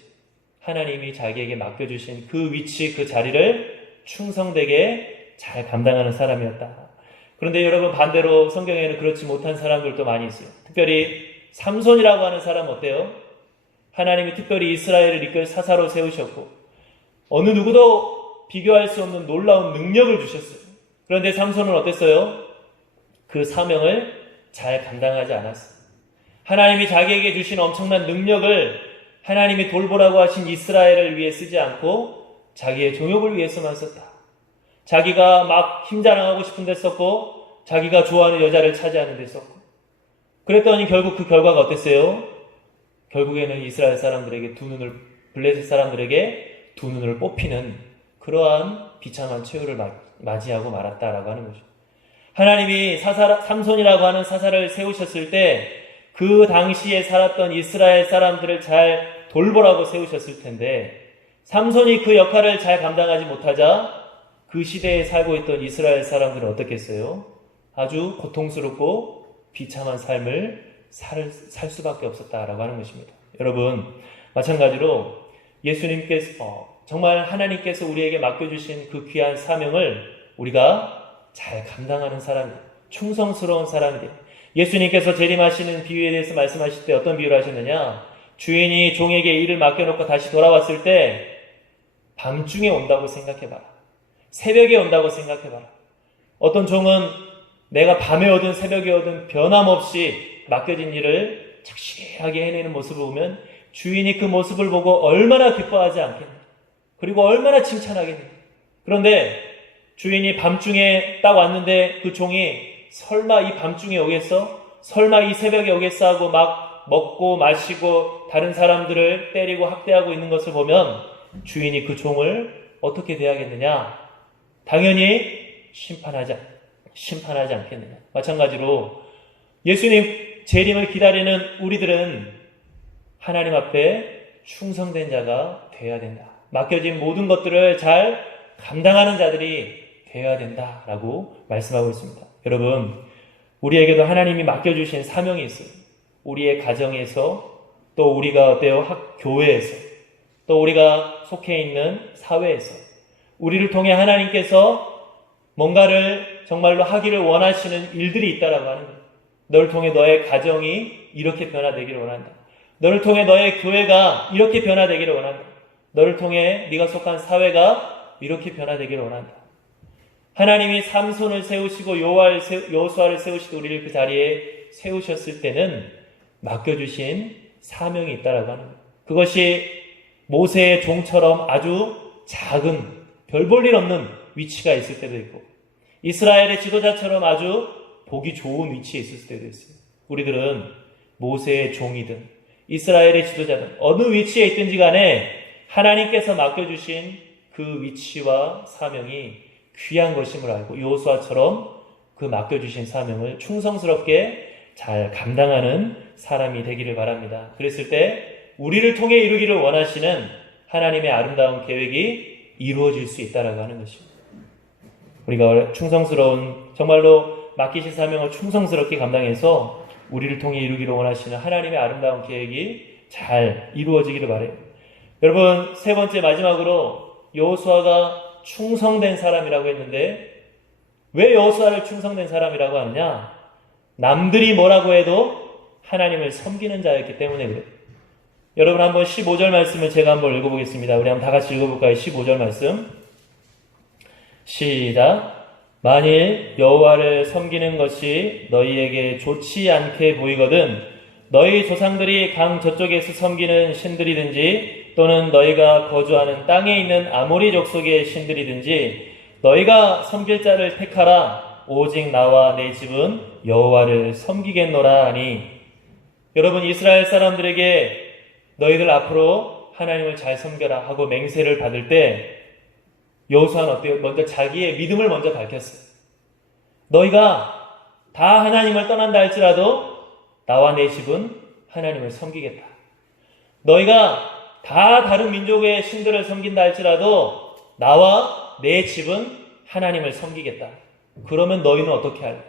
하나님이 자기에게 맡겨주신 그 위치, 그 자리를 충성되게 잘 감당하는 사람이었다. 그런데 여러분, 반대로 성경에는 그렇지 못한 사람들도 많이 있어요. 특별히 삼손이라고 하는 사람 어때요? 하나님이 특별히 이스라엘을 이끌 사사로 세우셨고 어느 누구도 비교할 수 없는 놀라운 능력을 주셨어요. 그런데 삼손은 어땠어요? 그 사명을 잘 감당하지 않았어요. 하나님이 자기에게 주신 엄청난 능력을 하나님이 돌보라고 하신 이스라엘을 위해 쓰지 않고 자기의 종욕을 위해서만 썼다. 자기가 막 힘자랑하고 싶은 데 썼고 자기가 좋아하는 여자를 차지하는 데 썼고 그랬더니 결국 그 결과가 어땠어요? 결국에는 이스라엘 사람들에게 블레셋 사람들에게 두 눈을 뽑히는 그러한 비참한 최후를 맞이하고 말았다라고 하는 거죠. 하나님이 삼손이라고 하는 사사를 세우셨을 때 그 당시에 살았던 이스라엘 사람들을 잘 돌보라고 세우셨을 텐데 삼손이 그 역할을 잘 감당하지 못하자 그 시대에 살고 있던 이스라엘 사람들은 어떻겠어요? 아주 고통스럽고 비참한 삶을 살 수밖에 없었다라고 하는 것입니다. 여러분, 마찬가지로 예수님께서 정말 하나님께서 우리에게 맡겨주신 그 귀한 사명을 우리가 잘 감당하는 사람들, 충성스러운 사람들. 예수님께서 재림하시는 비유에 대해서 말씀하실 때 어떤 비유를 하셨느냐? 주인이 종에게 일을 맡겨놓고 다시 돌아왔을 때 밤중에 온다고 생각해봐라. 새벽에 온다고 생각해봐라. 어떤 종은 내가 밤에 오든 새벽에 오든 변함없이 맡겨진 일을 착실하게 해내는 모습을 보면 주인이 그 모습을 보고 얼마나 기뻐하지 않겠나. 그리고 얼마나 칭찬하겠나. 그런데 주인이 밤중에 딱 왔는데 그 종이 설마 이 밤중에 오겠어? 설마 이 새벽에 오겠어? 하고 막 먹고 마시고 다른 사람들을 때리고 학대하고 있는 것을 보면 주인이 그 종을 어떻게 대하겠느냐? 당연히 심판하지 않겠느냐. 마찬가지로 예수님 재림을 기다리는 우리들은 하나님 앞에 충성된 자가 되어야 된다. 맡겨진 모든 것들을 잘 감당하는 자들이 되어야 된다라고 말씀하고 있습니다. 여러분, 우리에게도 하나님이 맡겨주신 사명이 있어요. 우리의 가정에서, 또 우리가 어때요? 교회에서, 또 우리가 속해 있는 사회에서 우리를 통해 하나님께서 뭔가를 정말로 하기를 원하시는 일들이 있다라고 하는 거예요. 너를 통해 너의 가정이 이렇게 변화되기를 원한다. 너를 통해 너의 교회가 이렇게 변화되기를 원한다. 너를 통해 네가 속한 사회가 이렇게 변화되기를 원한다. 하나님이 삼손을 세우시고 여호수아를 세우시고 우리를 그 자리에 세우셨을 때는 맡겨주신 사명이 있다라고 하는 거예요. 그것이 모세의 종처럼 아주 작은 별 볼 일 없는 위치가 있을 때도 있고 이스라엘의 지도자처럼 아주 보기 좋은 위치에 있을 때도 있어요. 우리들은 모세의 종이든 이스라엘의 지도자든 어느 위치에 있든지 간에 하나님께서 맡겨주신 그 위치와 사명이 귀한 것임을 알고 여호수아처럼 그 맡겨주신 사명을 충성스럽게 잘 감당하는 사람이 되기를 바랍니다. 그랬을 때 우리를 통해 이루기를 원하시는 하나님의 아름다운 계획이 이루어질 수 있다라고 하는 것입니다. 우리가 충성스러운, 정말로 맡기신 사명을 충성스럽게 감당해서 우리를 통해 이루기를 원하시는 하나님의 아름다운 계획이 잘 이루어지기를 바라요. 여러분, 세 번째 마지막으로 여호수아가 충성된 사람이라고 했는데 왜 여호수아를 충성된 사람이라고 하느냐? 남들이 뭐라고 해도 하나님을 섬기는 자였기 때문에 그래요. 여러분 한번 15절 말씀을 제가 한번 읽어보겠습니다. 우리 한번 다 같이 읽어볼까요? 15절 말씀 시작. 만일 여호와를 섬기는 것이 너희에게 좋지 않게 보이거든 너희 조상들이 강 저쪽에서 섬기는 신들이든지 또는 너희가 거주하는 땅에 있는 아모리 족속의 신들이든지 너희가 섬길 자를 택하라. 오직 나와 내 집은 여호와를 섬기겠노라 하니. 여러분 이스라엘 사람들에게 너희들 앞으로 하나님을 잘 섬겨라 하고 맹세를 받을 때 여호수아는 어때요? 먼저 자기의 믿음을 먼저 밝혔어요. 너희가 다 하나님을 떠난다 할지라도 나와 내 집은 하나님을 섬기겠다. 너희가 다 다른 민족의 신들을 섬긴다 할지라도 나와 내 집은 하나님을 섬기겠다. 그러면 너희는 어떻게 할래?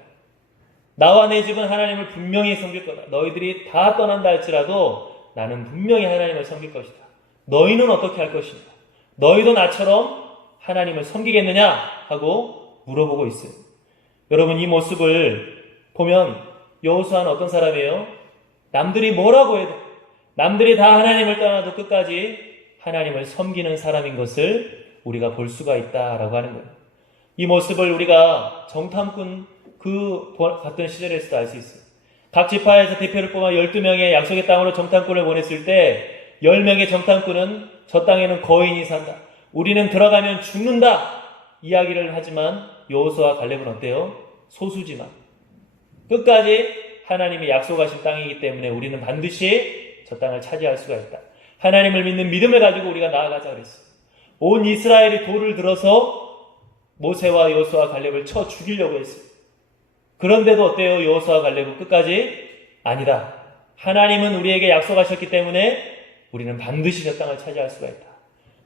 나와 내 집은 하나님을 분명히 섬길 거다. 너희들이 다 떠난다 할지라도 나는 분명히 하나님을 섬길 것이다. 너희는 어떻게 할 것이냐? 너희도 나처럼 하나님을 섬기겠느냐? 하고 물어보고 있어요. 여러분 이 모습을 보면 여호수아는 어떤 사람이에요? 남들이 뭐라고 해도 남들이 다 하나님을 떠나도 끝까지 하나님을 섬기는 사람인 것을 우리가 볼 수가 있다라고 하는 거예요. 이 모습을 우리가 정탐꾼 갔던 시절에서도 알 수 있어요. 각 지파에서 대표를 뽑아 12명의 약속의 땅으로 정탐꾼을 보냈을 때 10명의 정탐꾼은 저 땅에는 거인이 산다. 우리는 들어가면 죽는다. 이야기를 하지만 여호수아와 갈렙은 어때요? 소수지만 끝까지 하나님이 약속하신 땅이기 때문에 우리는 반드시 저 땅을 차지할 수가 있다. 하나님을 믿는 믿음을 가지고 우리가 나아가자 그랬어요. 온 이스라엘이 돌을 들어서 모세와 여호수아 갈렙을 쳐 죽이려고 했어요. 그런데도 어때요? 여호수아 갈렙은 끝까지 아니다. 하나님은 우리에게 약속하셨기 때문에 우리는 반드시 저 땅을 차지할 수가 있다.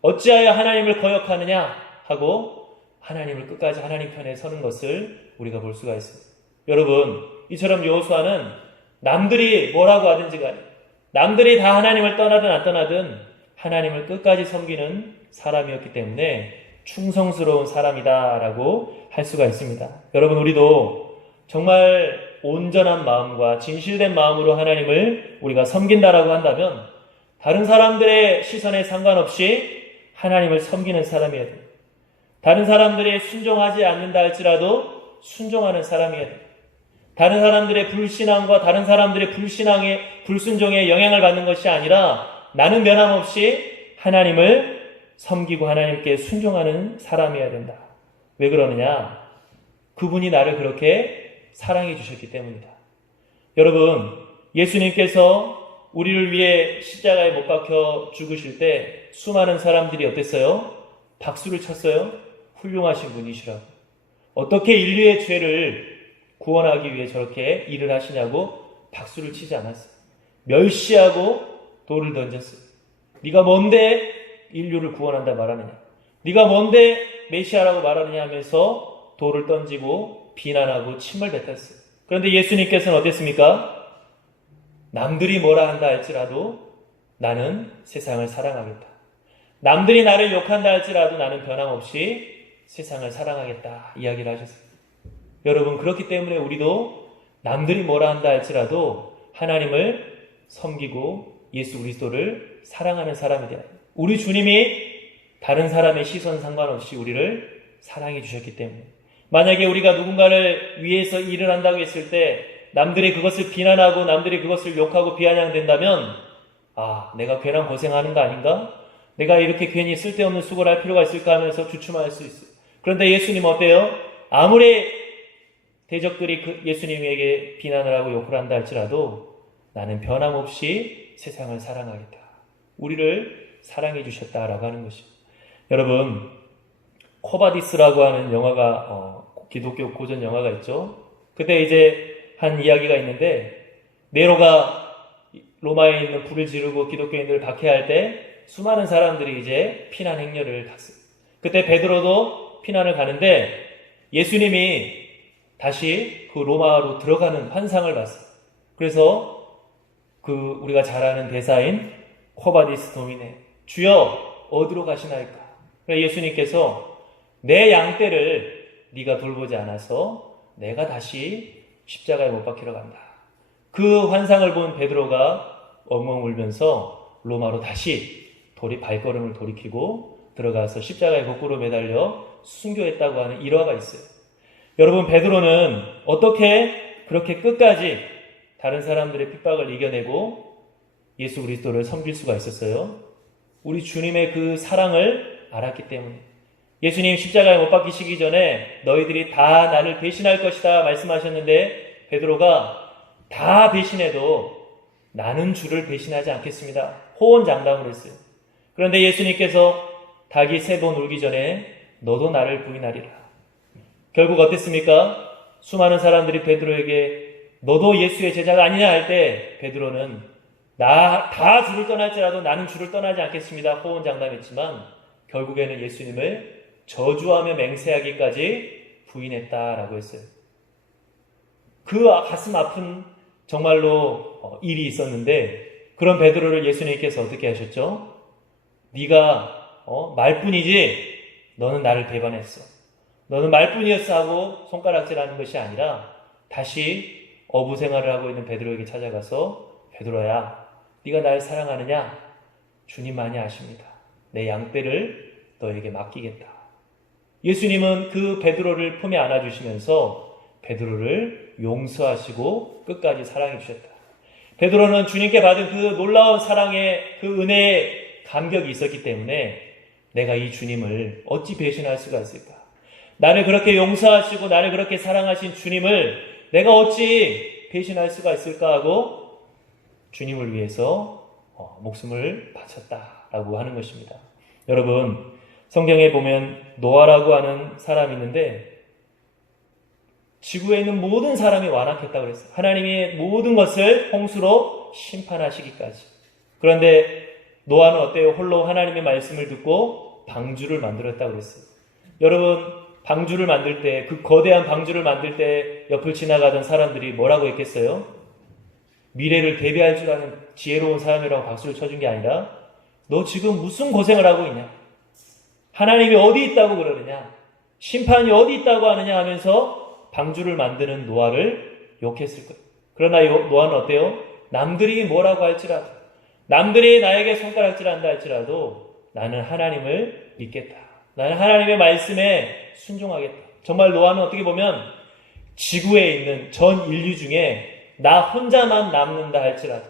어찌하여 하나님을 거역하느냐 하고 하나님을 끝까지 하나님 편에 서는 것을 우리가 볼 수가 있습니다. 여러분 이처럼 여호수아는 남들이 뭐라고 하든지 간에 남들이 다 하나님을 떠나든 안 떠나든 하나님을 끝까지 섬기는 사람이었기 때문에 충성스러운 사람이다라고 할 수가 있습니다. 여러분 우리도 정말 온전한 마음과 진실된 마음으로 하나님을 우리가 섬긴다라고 한다면 다른 사람들의 시선에 상관없이 하나님을 섬기는 사람이어야 됩니다. 다른 사람들이 순종하지 않는다 할지라도 순종하는 사람이어야 됩니다. 다른 사람들의 불신앙과 다른 사람들의 불순종에 영향을 받는 것이 아니라 나는 변함없이 하나님을 섬기고 하나님께 순종하는 사람이어야 된다. 왜 그러느냐? 그분이 나를 그렇게 사랑해 주셨기 때문이다. 여러분, 예수님께서 우리를 위해 십자가에 못 박혀 죽으실 때 수많은 사람들이 어땠어요? 박수를 쳤어요? 훌륭하신 분이시라고. 어떻게 인류의 죄를 구원하기 위해 저렇게 일을 하시냐고 박수를 치지 않았어요. 멸시하고 돌을 던졌어요. 네가 뭔데 인류를 구원한다 말하느냐? 네가 뭔데 메시아라고 말하느냐 하면서 돌을 던지고 비난하고 침을 뱉었어요. 그런데 예수님께서는 어땠습니까? 남들이 뭐라 한다 할지라도 나는 세상을 사랑하겠다. 남들이 나를 욕한다 할지라도 나는 변함없이 세상을 사랑하겠다 이야기를 하셨습니다. 여러분 그렇기 때문에 우리도 남들이 뭐라 한다 할지라도 하나님을 섬기고 예수 그리스도를 사랑하는 사람이 되어야 합니다. 우리 주님이 다른 사람의 시선 상관없이 우리를 사랑해 주셨기 때문에 만약에 우리가 누군가를 위해서 일을 한다고 했을 때 남들이 그것을 비난하고 남들이 그것을 욕하고 비아냥된다면 내가 괜한 고생하는 거 아닌가? 내가 이렇게 괜히 쓸데없는 수고를 할 필요가 있을까 하면서 주춤할 수 있어요. 그런데 예수님 어때요? 아무리 대적들이 예수님에게 비난을 하고 욕을 한다 할지라도 나는 변함없이 세상을 사랑하겠다. 우리를 사랑해 주셨다라고 하는 것입니다. 여러분 코바디스라고 하는 영화가 기독교 고전 영화가 있죠. 그때 이제 한 이야기가 있는데 네로가 로마에 있는 불을 지르고 기독교인들을 박해할 때 수많은 사람들이 이제 피난 행렬을 갔어요. 그때 베드로도 피난을 가는데 예수님이 다시 그 로마로 들어가는 환상을 봤어요. 그래서 우리가 잘 아는 대사인 코바디스 도미네 주여 어디로 가시나이까? 그래서 예수님께서 내 양떼를 네가 돌보지 않아서 내가 다시 십자가에 못 박히러 간다. 그 환상을 본 베드로가 엉엉 울면서 로마로 다시 발걸음을 돌이키고 들어가서 십자가에 거꾸로 매달려 순교했다고 하는 일화가 있어요. 여러분, 베드로는 어떻게 그렇게 끝까지 다른 사람들의 핍박을 이겨내고 예수 그리스도를 섬길 수가 있었어요? 우리 주님의 그 사랑을 알았기 때문에. 예수님 십자가에 못 박히시기 전에 너희들이 다 나를 배신할 것이다 말씀하셨는데 베드로가 다 배신해도 나는 주를 배신하지 않겠습니다. 호언장담을 했어요. 그런데 예수님께서 닭이 새 번 울기 전에 너도 나를 부인하리라. 결국 어땠습니까? 수많은 사람들이 베드로에게 너도 예수의 제자가 아니냐 할 때 베드로는 다 주를 떠날지라도 나는 주를 떠나지 않겠습니다. 호언장담했지만 결국에는 예수님을 저주하며 맹세하기까지 부인했다라고 했어요. 그 가슴 아픈 정말로 일이 있었는데 그런 베드로를 예수님께서 어떻게 하셨죠? 네가 말뿐이지 너는 나를 배반했어. 너는 말뿐이었어 하고 손가락질하는 것이 아니라 다시 어부 생활을 하고 있는 베드로에게 찾아가서 베드로야, 네가 날 사랑하느냐? 주님만이 아십니다. 내 양떼를 너에게 맡기겠다. 예수님은 그 베드로를 품에 안아주시면서 베드로를 용서하시고 끝까지 사랑해 주셨다. 베드로는 주님께 받은 그 놀라운 사랑의 그 은혜의 감격이 있었기 때문에 내가 이 주님을 어찌 배신할 수가 있을까? 나를 그렇게 용서하시고 나를 그렇게 사랑하신 주님을 내가 어찌 배신할 수가 있을까 하고 주님을 위해서 목숨을 바쳤다라고 하는 것입니다. 여러분, 성경에 보면 노아라고 하는 사람이 있는데 지구에 있는 모든 사람이 완악했다고 그랬어요. 하나님이 모든 것을 홍수로 심판하시기까지. 그런데 노아는 어때요? 홀로 하나님의 말씀을 듣고 방주를 만들었다고 그랬어요. 여러분, 방주를 만들 때, 그 거대한 방주를 만들 때 옆을 지나가던 사람들이 뭐라고 했겠어요? 미래를 대비할 줄 아는 지혜로운 사람이라고 박수를 쳐준 게 아니라 너 지금 무슨 고생을 하고 있냐? 하나님이 어디 있다고 그러느냐? 심판이 어디 있다고 하느냐 하면서 방주를 만드는 노아를 욕했을 거예요. 그러나 노아는 어때요? 남들이 뭐라고 할지라도, 남들이 나에게 손가락질한다 할지라도 나는 하나님을 믿겠다. 나는 하나님의 말씀에 순종하겠다. 정말 노아는 어떻게 보면 지구에 있는 전 인류 중에 나 혼자만 남는다 할지라도,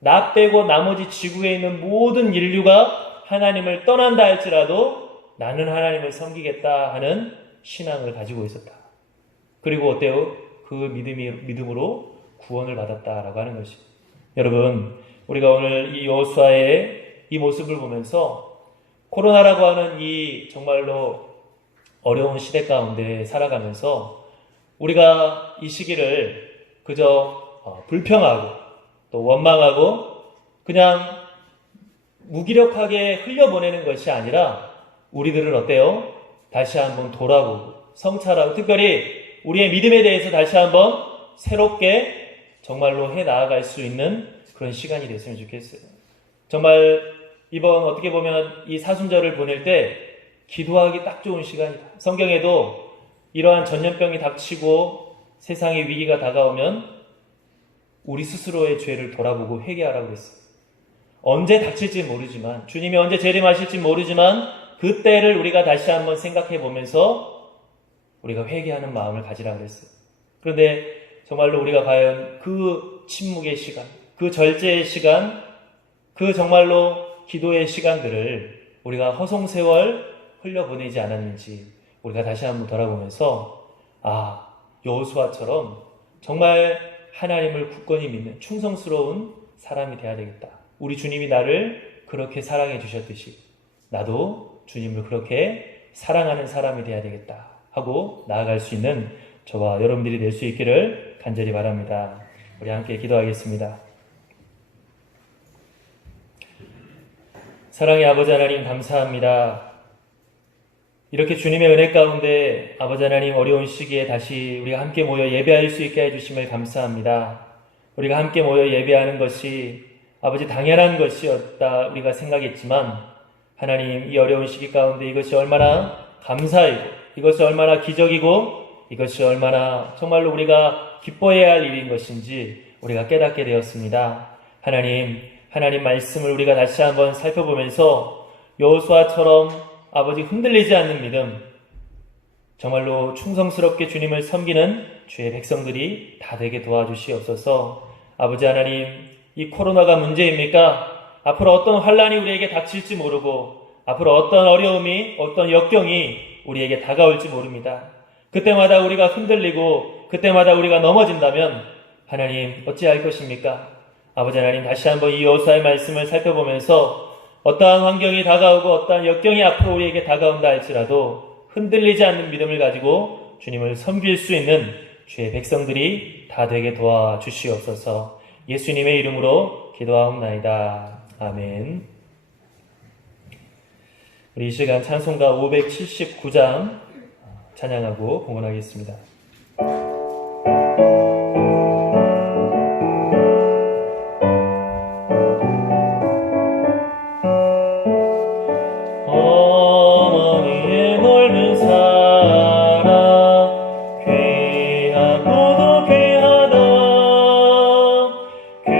나 빼고 나머지 지구에 있는 모든 인류가 하나님을 떠난다 할지라도 나는 하나님을 섬기겠다 하는 신앙을 가지고 있었다. 그리고 어때요? 그 믿음으로 구원을 받았다라고 하는 것이. 여러분, 우리가 오늘 이 여호수아의 이 모습을 보면서 코로나라고 하는 이 정말로 어려운 시대 가운데 살아가면서 우리가 이 시기를 그저 불평하고 또 원망하고 그냥 무기력하게 흘려보내는 것이 아니라 우리들은 어때요? 다시 한번 돌아보고 성찰하고 특별히 우리의 믿음에 대해서 다시 한번 새롭게 정말로 해 나아갈 수 있는 그런 시간이 됐으면 좋겠어요. 정말 이번 어떻게 보면 이 사순절을 보낼 때 기도하기 딱 좋은 시간이다. 성경에도 이러한 전염병이 닥치고 세상의 위기가 다가오면 우리 스스로의 죄를 돌아보고 회개하라고 그랬어요. 언제 닥칠지 모르지만, 주님이 언제 재림하실지 모르지만 그때를 우리가 다시 한번 생각해 보면서 우리가 회개하는 마음을 가지라 그랬어요. 그런데 정말로 우리가 과연 그 침묵의 시간, 그 절제의 시간, 그 정말로 기도의 시간들을 우리가 허송세월 흘려보내지 않았는지 우리가 다시 한번 돌아보면서 여호수아처럼 정말 하나님을 굳건히 믿는 충성스러운 사람이 되어야 되겠다. 우리 주님이 나를 그렇게 사랑해 주셨듯이 나도 주님을 그렇게 사랑하는 사람이 되어야 되겠다 하고 나아갈 수 있는 저와 여러분들이 될 수 있기를 간절히 바랍니다. 우리 함께 기도하겠습니다. 사랑의 아버지 하나님 감사합니다. 이렇게 주님의 은혜 가운데 아버지 하나님 어려운 시기에 다시 우리가 함께 모여 예배할 수 있게 해주심을 감사합니다. 우리가 함께 모여 예배하는 것이 아버지 당연한 것이었다 우리가 생각했지만 하나님 이 어려운 시기 가운데 이것이 얼마나 감사이고 이것이 얼마나 기적이고 이것이 얼마나 정말로 우리가 기뻐해야 할 일인 것인지 우리가 깨닫게 되었습니다. 하나님 말씀을 우리가 다시 한번 살펴보면서 여호수아처럼 아버지 흔들리지 않는 믿음, 정말로 충성스럽게 주님을 섬기는 주의 백성들이 다 되게 도와주시옵소서. 아버지 하나님, 이 코로나가 문제입니까? 앞으로 어떤 환란이 우리에게 닥칠지 모르고 앞으로 어떤 어려움이, 어떤 역경이 우리에게 다가올지 모릅니다. 그때마다 우리가 흔들리고 그때마다 우리가 넘어진다면 하나님 어찌할 것입니까? 아버지 하나님, 다시 한번 이 여호수아의 말씀을 살펴보면서 어떠한 환경이 다가오고 어떠한 역경이 앞으로 우리에게 다가온다 할지라도 흔들리지 않는 믿음을 가지고 주님을 섬길 수 있는 주의 백성들이 다 되게 도와주시옵소서. 예수님의 이름으로 기도하옵나이다. 아멘. 우리 이 시간 찬송가 579장 찬양하고 봉헌하겠습니다. 어머니의 넓은 사랑 귀하고도 귀하다. 그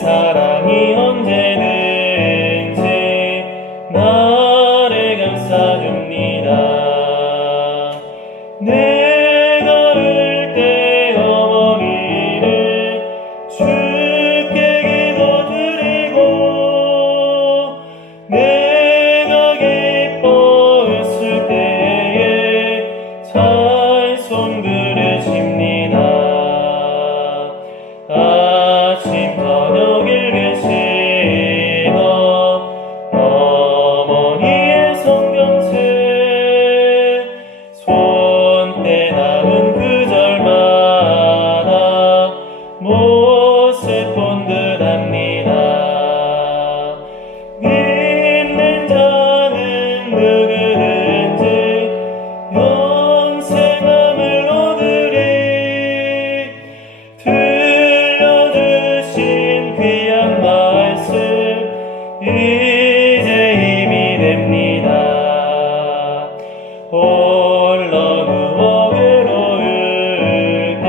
사랑이 언제든지 나를 감싸줍니다. 내가 울 때 어머니를 주께 기도드리고 내가 기뻐 웃을 때에 찬송 부르십니다. 아침 저녁 읽으시던 어머니의 성경책 손때 남은 구절마다 못을 본듯합니다. 믿는 자는 누구든지 영생함을 얻으리. 들려주신 귀한 말씀 이제 힘이 됩니다. 홀로 누워 괴로울 때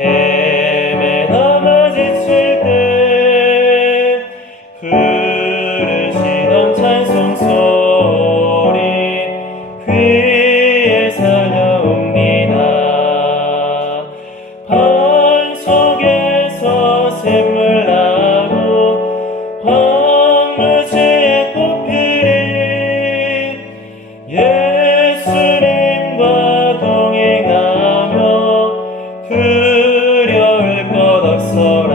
헤매다가 지칠 때 부르시던 찬송 소리 귀에 살려옵니다. 반 속에서 샘물 나고 황무지에 꽃피리 예수님과 동행하며 두려울 것 없어라.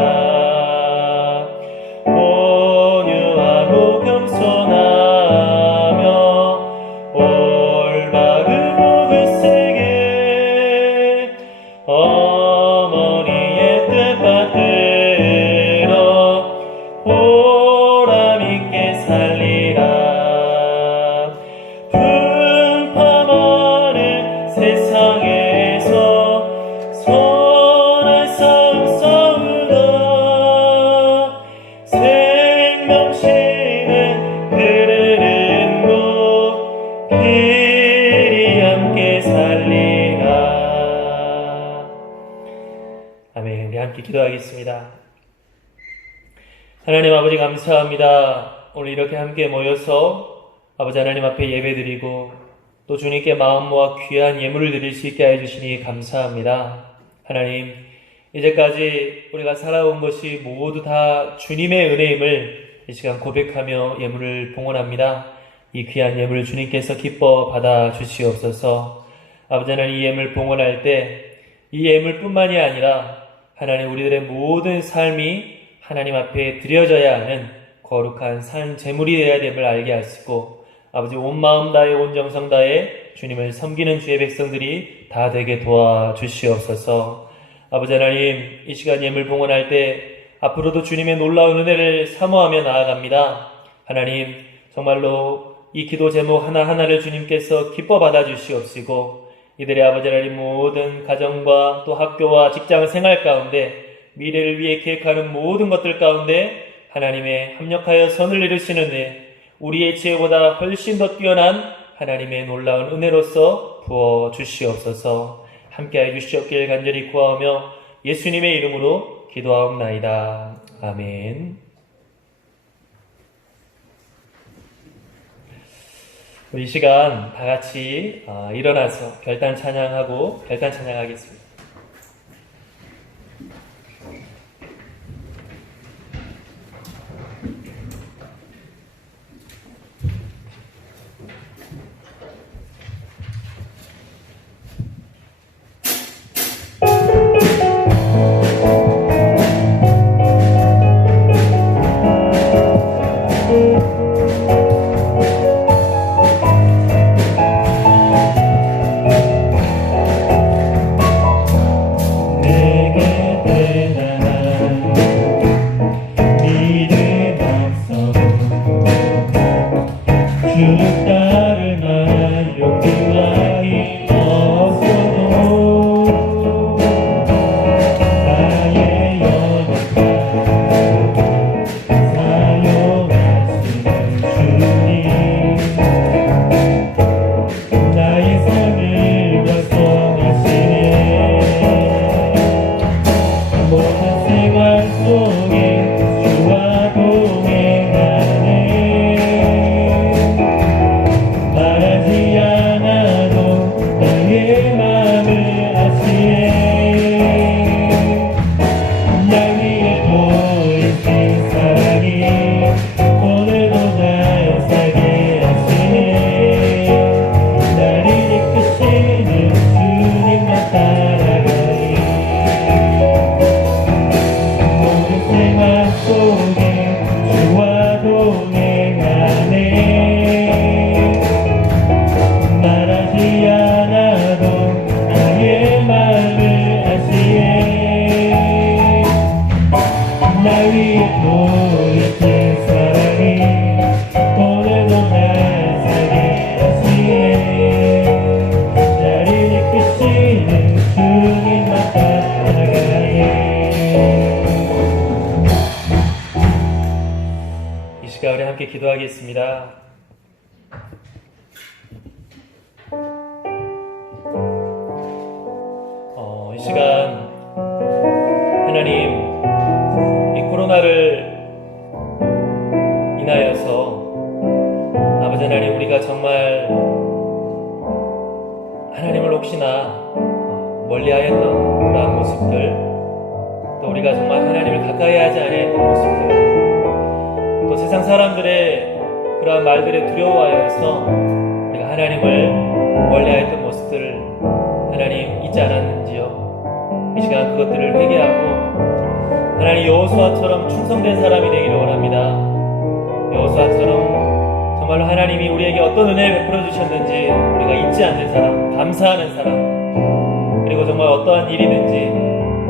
온유하고 겸손하며 올바르고 굳세게 어머니의 뜻 받들어 보람있게 살리라. 풍파많은 세상에서 선한 싸움 싸우다 생명신은 흐르는 곳 길이 함께 살리라. 아멘. 우리 함께 기도하겠습니다. 하나님 아버지 감사합니다. 오늘 이렇게 함께 모여서 아버지 하나님 앞에 예배드리고 또 주님께 마음 모아 귀한 예물을 드릴 수 있게 해주시니 감사합니다. 하나님, 이제까지 우리가 살아온 것이 모두 다 주님의 은혜임을 이 시간 고백하며 예물을 봉헌합니다. 이 귀한 예물을 주님께서 기뻐 받아 주시옵소서. 아버지 하나님, 이 예물 봉헌할 때 이 예물뿐만이 아니라 하나님 우리들의 모든 삶이 하나님 앞에 드려져야 하는 거룩한 산 제물이 되어야 됨을 알게 하시고 아버지 온 마음 다해 온 정성 다해 주님을 섬기는 주의 백성들이 다 되게 도와주시옵소서. 아버지 하나님, 이 시간 예물 봉헌할 때 앞으로도 주님의 놀라운 은혜를 사모하며 나아갑니다. 하나님, 정말로 이 기도 제목 하나하나를 주님께서 기뻐 받아주시옵시고 이들의 아버지 하나님 모든 가정과 또 학교와 직장 생활 가운데 미래를 위해 계획하는 모든 것들 가운데 하나님의 합력하여 선을 이루시는데 우리의 지혜보다 훨씬 더 뛰어난 하나님의 놀라운 은혜로서 부어 주시옵소서. 함께하여 주시옵길 간절히 구하오며 예수님의 이름으로 기도하옵나이다. 아멘. 우리 이 시간 다 같이 일어나서 결단 찬양하고 결단 찬양하겠습니다. 기도하겠습니다. 이 시간 하나님, 이 코로나를 인하여서 아버지 하나님, 우리가 정말 하나님을 혹시나 멀리하였던 그러한 모습들, 또 우리가 정말 하나님을 가까이 하지 않았던 모습들, 또 세상 사람들의 그러한 말들에 두려워하여서 우리가 하나님을 멀리하였던 모습들을 하나님 잊지 않았는지요. 이 시간 그것들을 회개하고 하나님 여호수아처럼 충성된 사람이 되기를 원합니다. 여호수아처럼 정말로 하나님이 우리에게 어떤 은혜를 베풀어 주셨는지 우리가 잊지 않는 사람, 감사하는 사람, 그리고 정말 어떠한 일이든지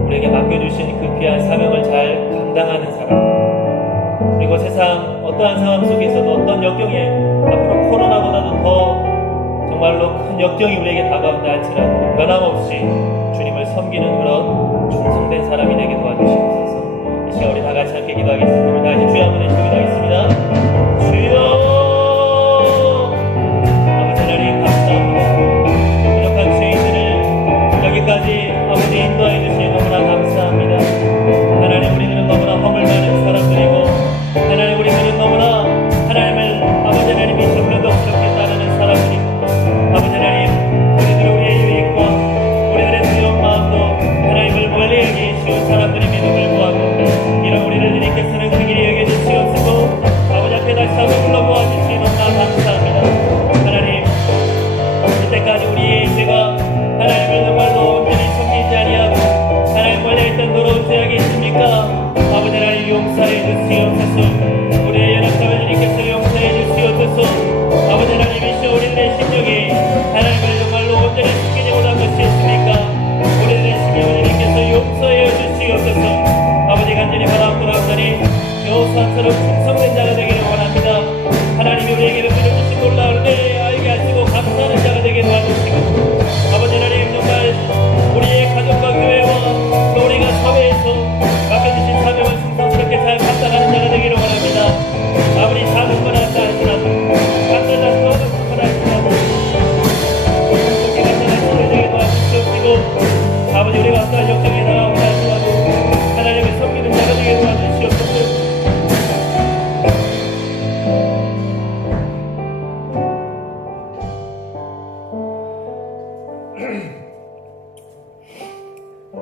우리에게 맡겨주신 그 귀한 사명을 잘 감당하는 사람, 그리고 세상 어떠한 상황 속에서도 어떤 역경에 앞으로 코로나보다도 더 정말로 큰 역경이 우리에게 다가온다 할지라도 변함없이 주님을 섬기는 그런 충성된 사람이 되게 도와주시옵소서. 이 시간 우리 다 같이 함께 기도하겠습니다. 우리 다 같이 주여 한번 외치고 기도하겠습니다. 주여, 아버지 하나님 감사합니다. 부족한 죄인들을 여기까지 아버지 인도해 주시니 너무나 감사합니다. 하나님, 우리들은 너무나 허물 많은 사람들이고 하나님, 우리들은 너무나 하나님을 아버지 하나님이 정령덕스럽게 따르는 사람들이고 아버지 하나님, 우리들은 우리의 유익과 우리들의 두려운 마음도 하나님을 멀리하기 쉬운 사람들임에도 불구하고 이런 우리를 주님께서는 긍휼히 여겨주시옵시고 아버지 앞에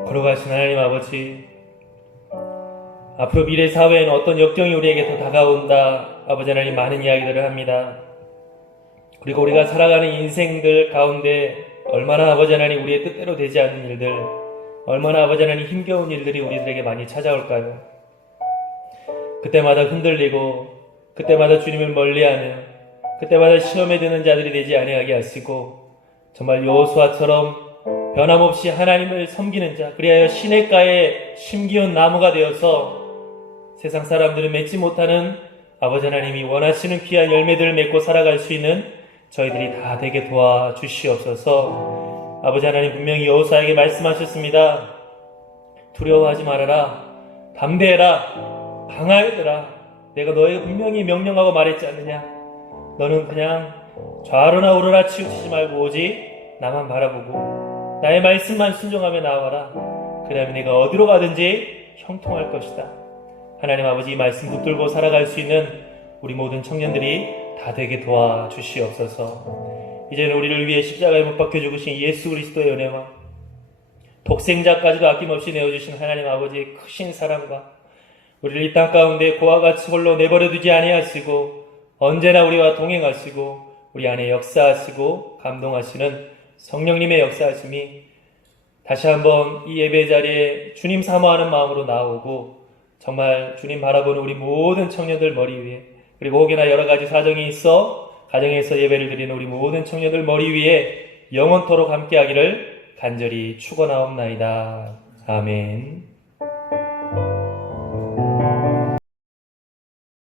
걸어가신 하나님 아버지, 앞으로 미래 사회에는 어떤 역경이 우리에게 더 다가온다. 아버지 하나님 많은 이야기들을 합니다. 그리고 우리가 살아가는 인생들 가운데 얼마나 아버지 하나님 우리의 뜻대로 되지 않는 일들, 얼마나 아버지 하나님 힘겨운 일들이 우리들에게 많이 찾아올까요? 그때마다 흔들리고, 그때마다 주님을 멀리하며, 그때마다 시험에 드는 자들이 되지 아니하게 하시고, 정말 여호수아처럼 변함없이 하나님을 섬기는 자, 그리하여 시냇가에 심기운 나무가 되어서 세상 사람들은 맺지 못하는 아버지 하나님이 원하시는 귀한 열매들을 맺고 살아갈 수 있는 저희들이 다 되게 도와주시옵소서. 아버지 하나님 분명히 여호수아에게 말씀하셨습니다. 두려워하지 말아라. 담대해라. 강하여들아. 내가 너에게 분명히 명령하고 말했지 않느냐. 너는 그냥 좌로나 우로나 치우치지 말고 오직 나만 바라보고 나의 말씀만 순종하며 나아와라. 그러면 내가 어디로 가든지 형통할 것이다. 하나님 아버지 이 말씀 붙들고 살아갈 수 있는 우리 모든 청년들이 다 되게 도와주시옵소서. 이제는 우리를 위해 십자가에 못 박혀 죽으신 예수 그리스도의 은혜와 독생자까지도 아낌없이 내어주신 하나님 아버지의 크신 사랑과 우리를 이 땅 가운데 고와 같이 홀로 내버려 두지 아니하시고 언제나 우리와 동행하시고 우리 안에 역사하시고 감동하시는 성령님의 역사하심이 다시 한번 이 예배 자리에 주님 사모하는 마음으로 나오고 정말 주님 바라보는 우리 모든 청년들 머리 위에 그리고 혹여나 여러 가지 사정이 있어 가정에서 예배를 드리는 우리 모든 청년들 머리 위에 영원토록 함께하기를 간절히 축원하옵나이다. 아멘.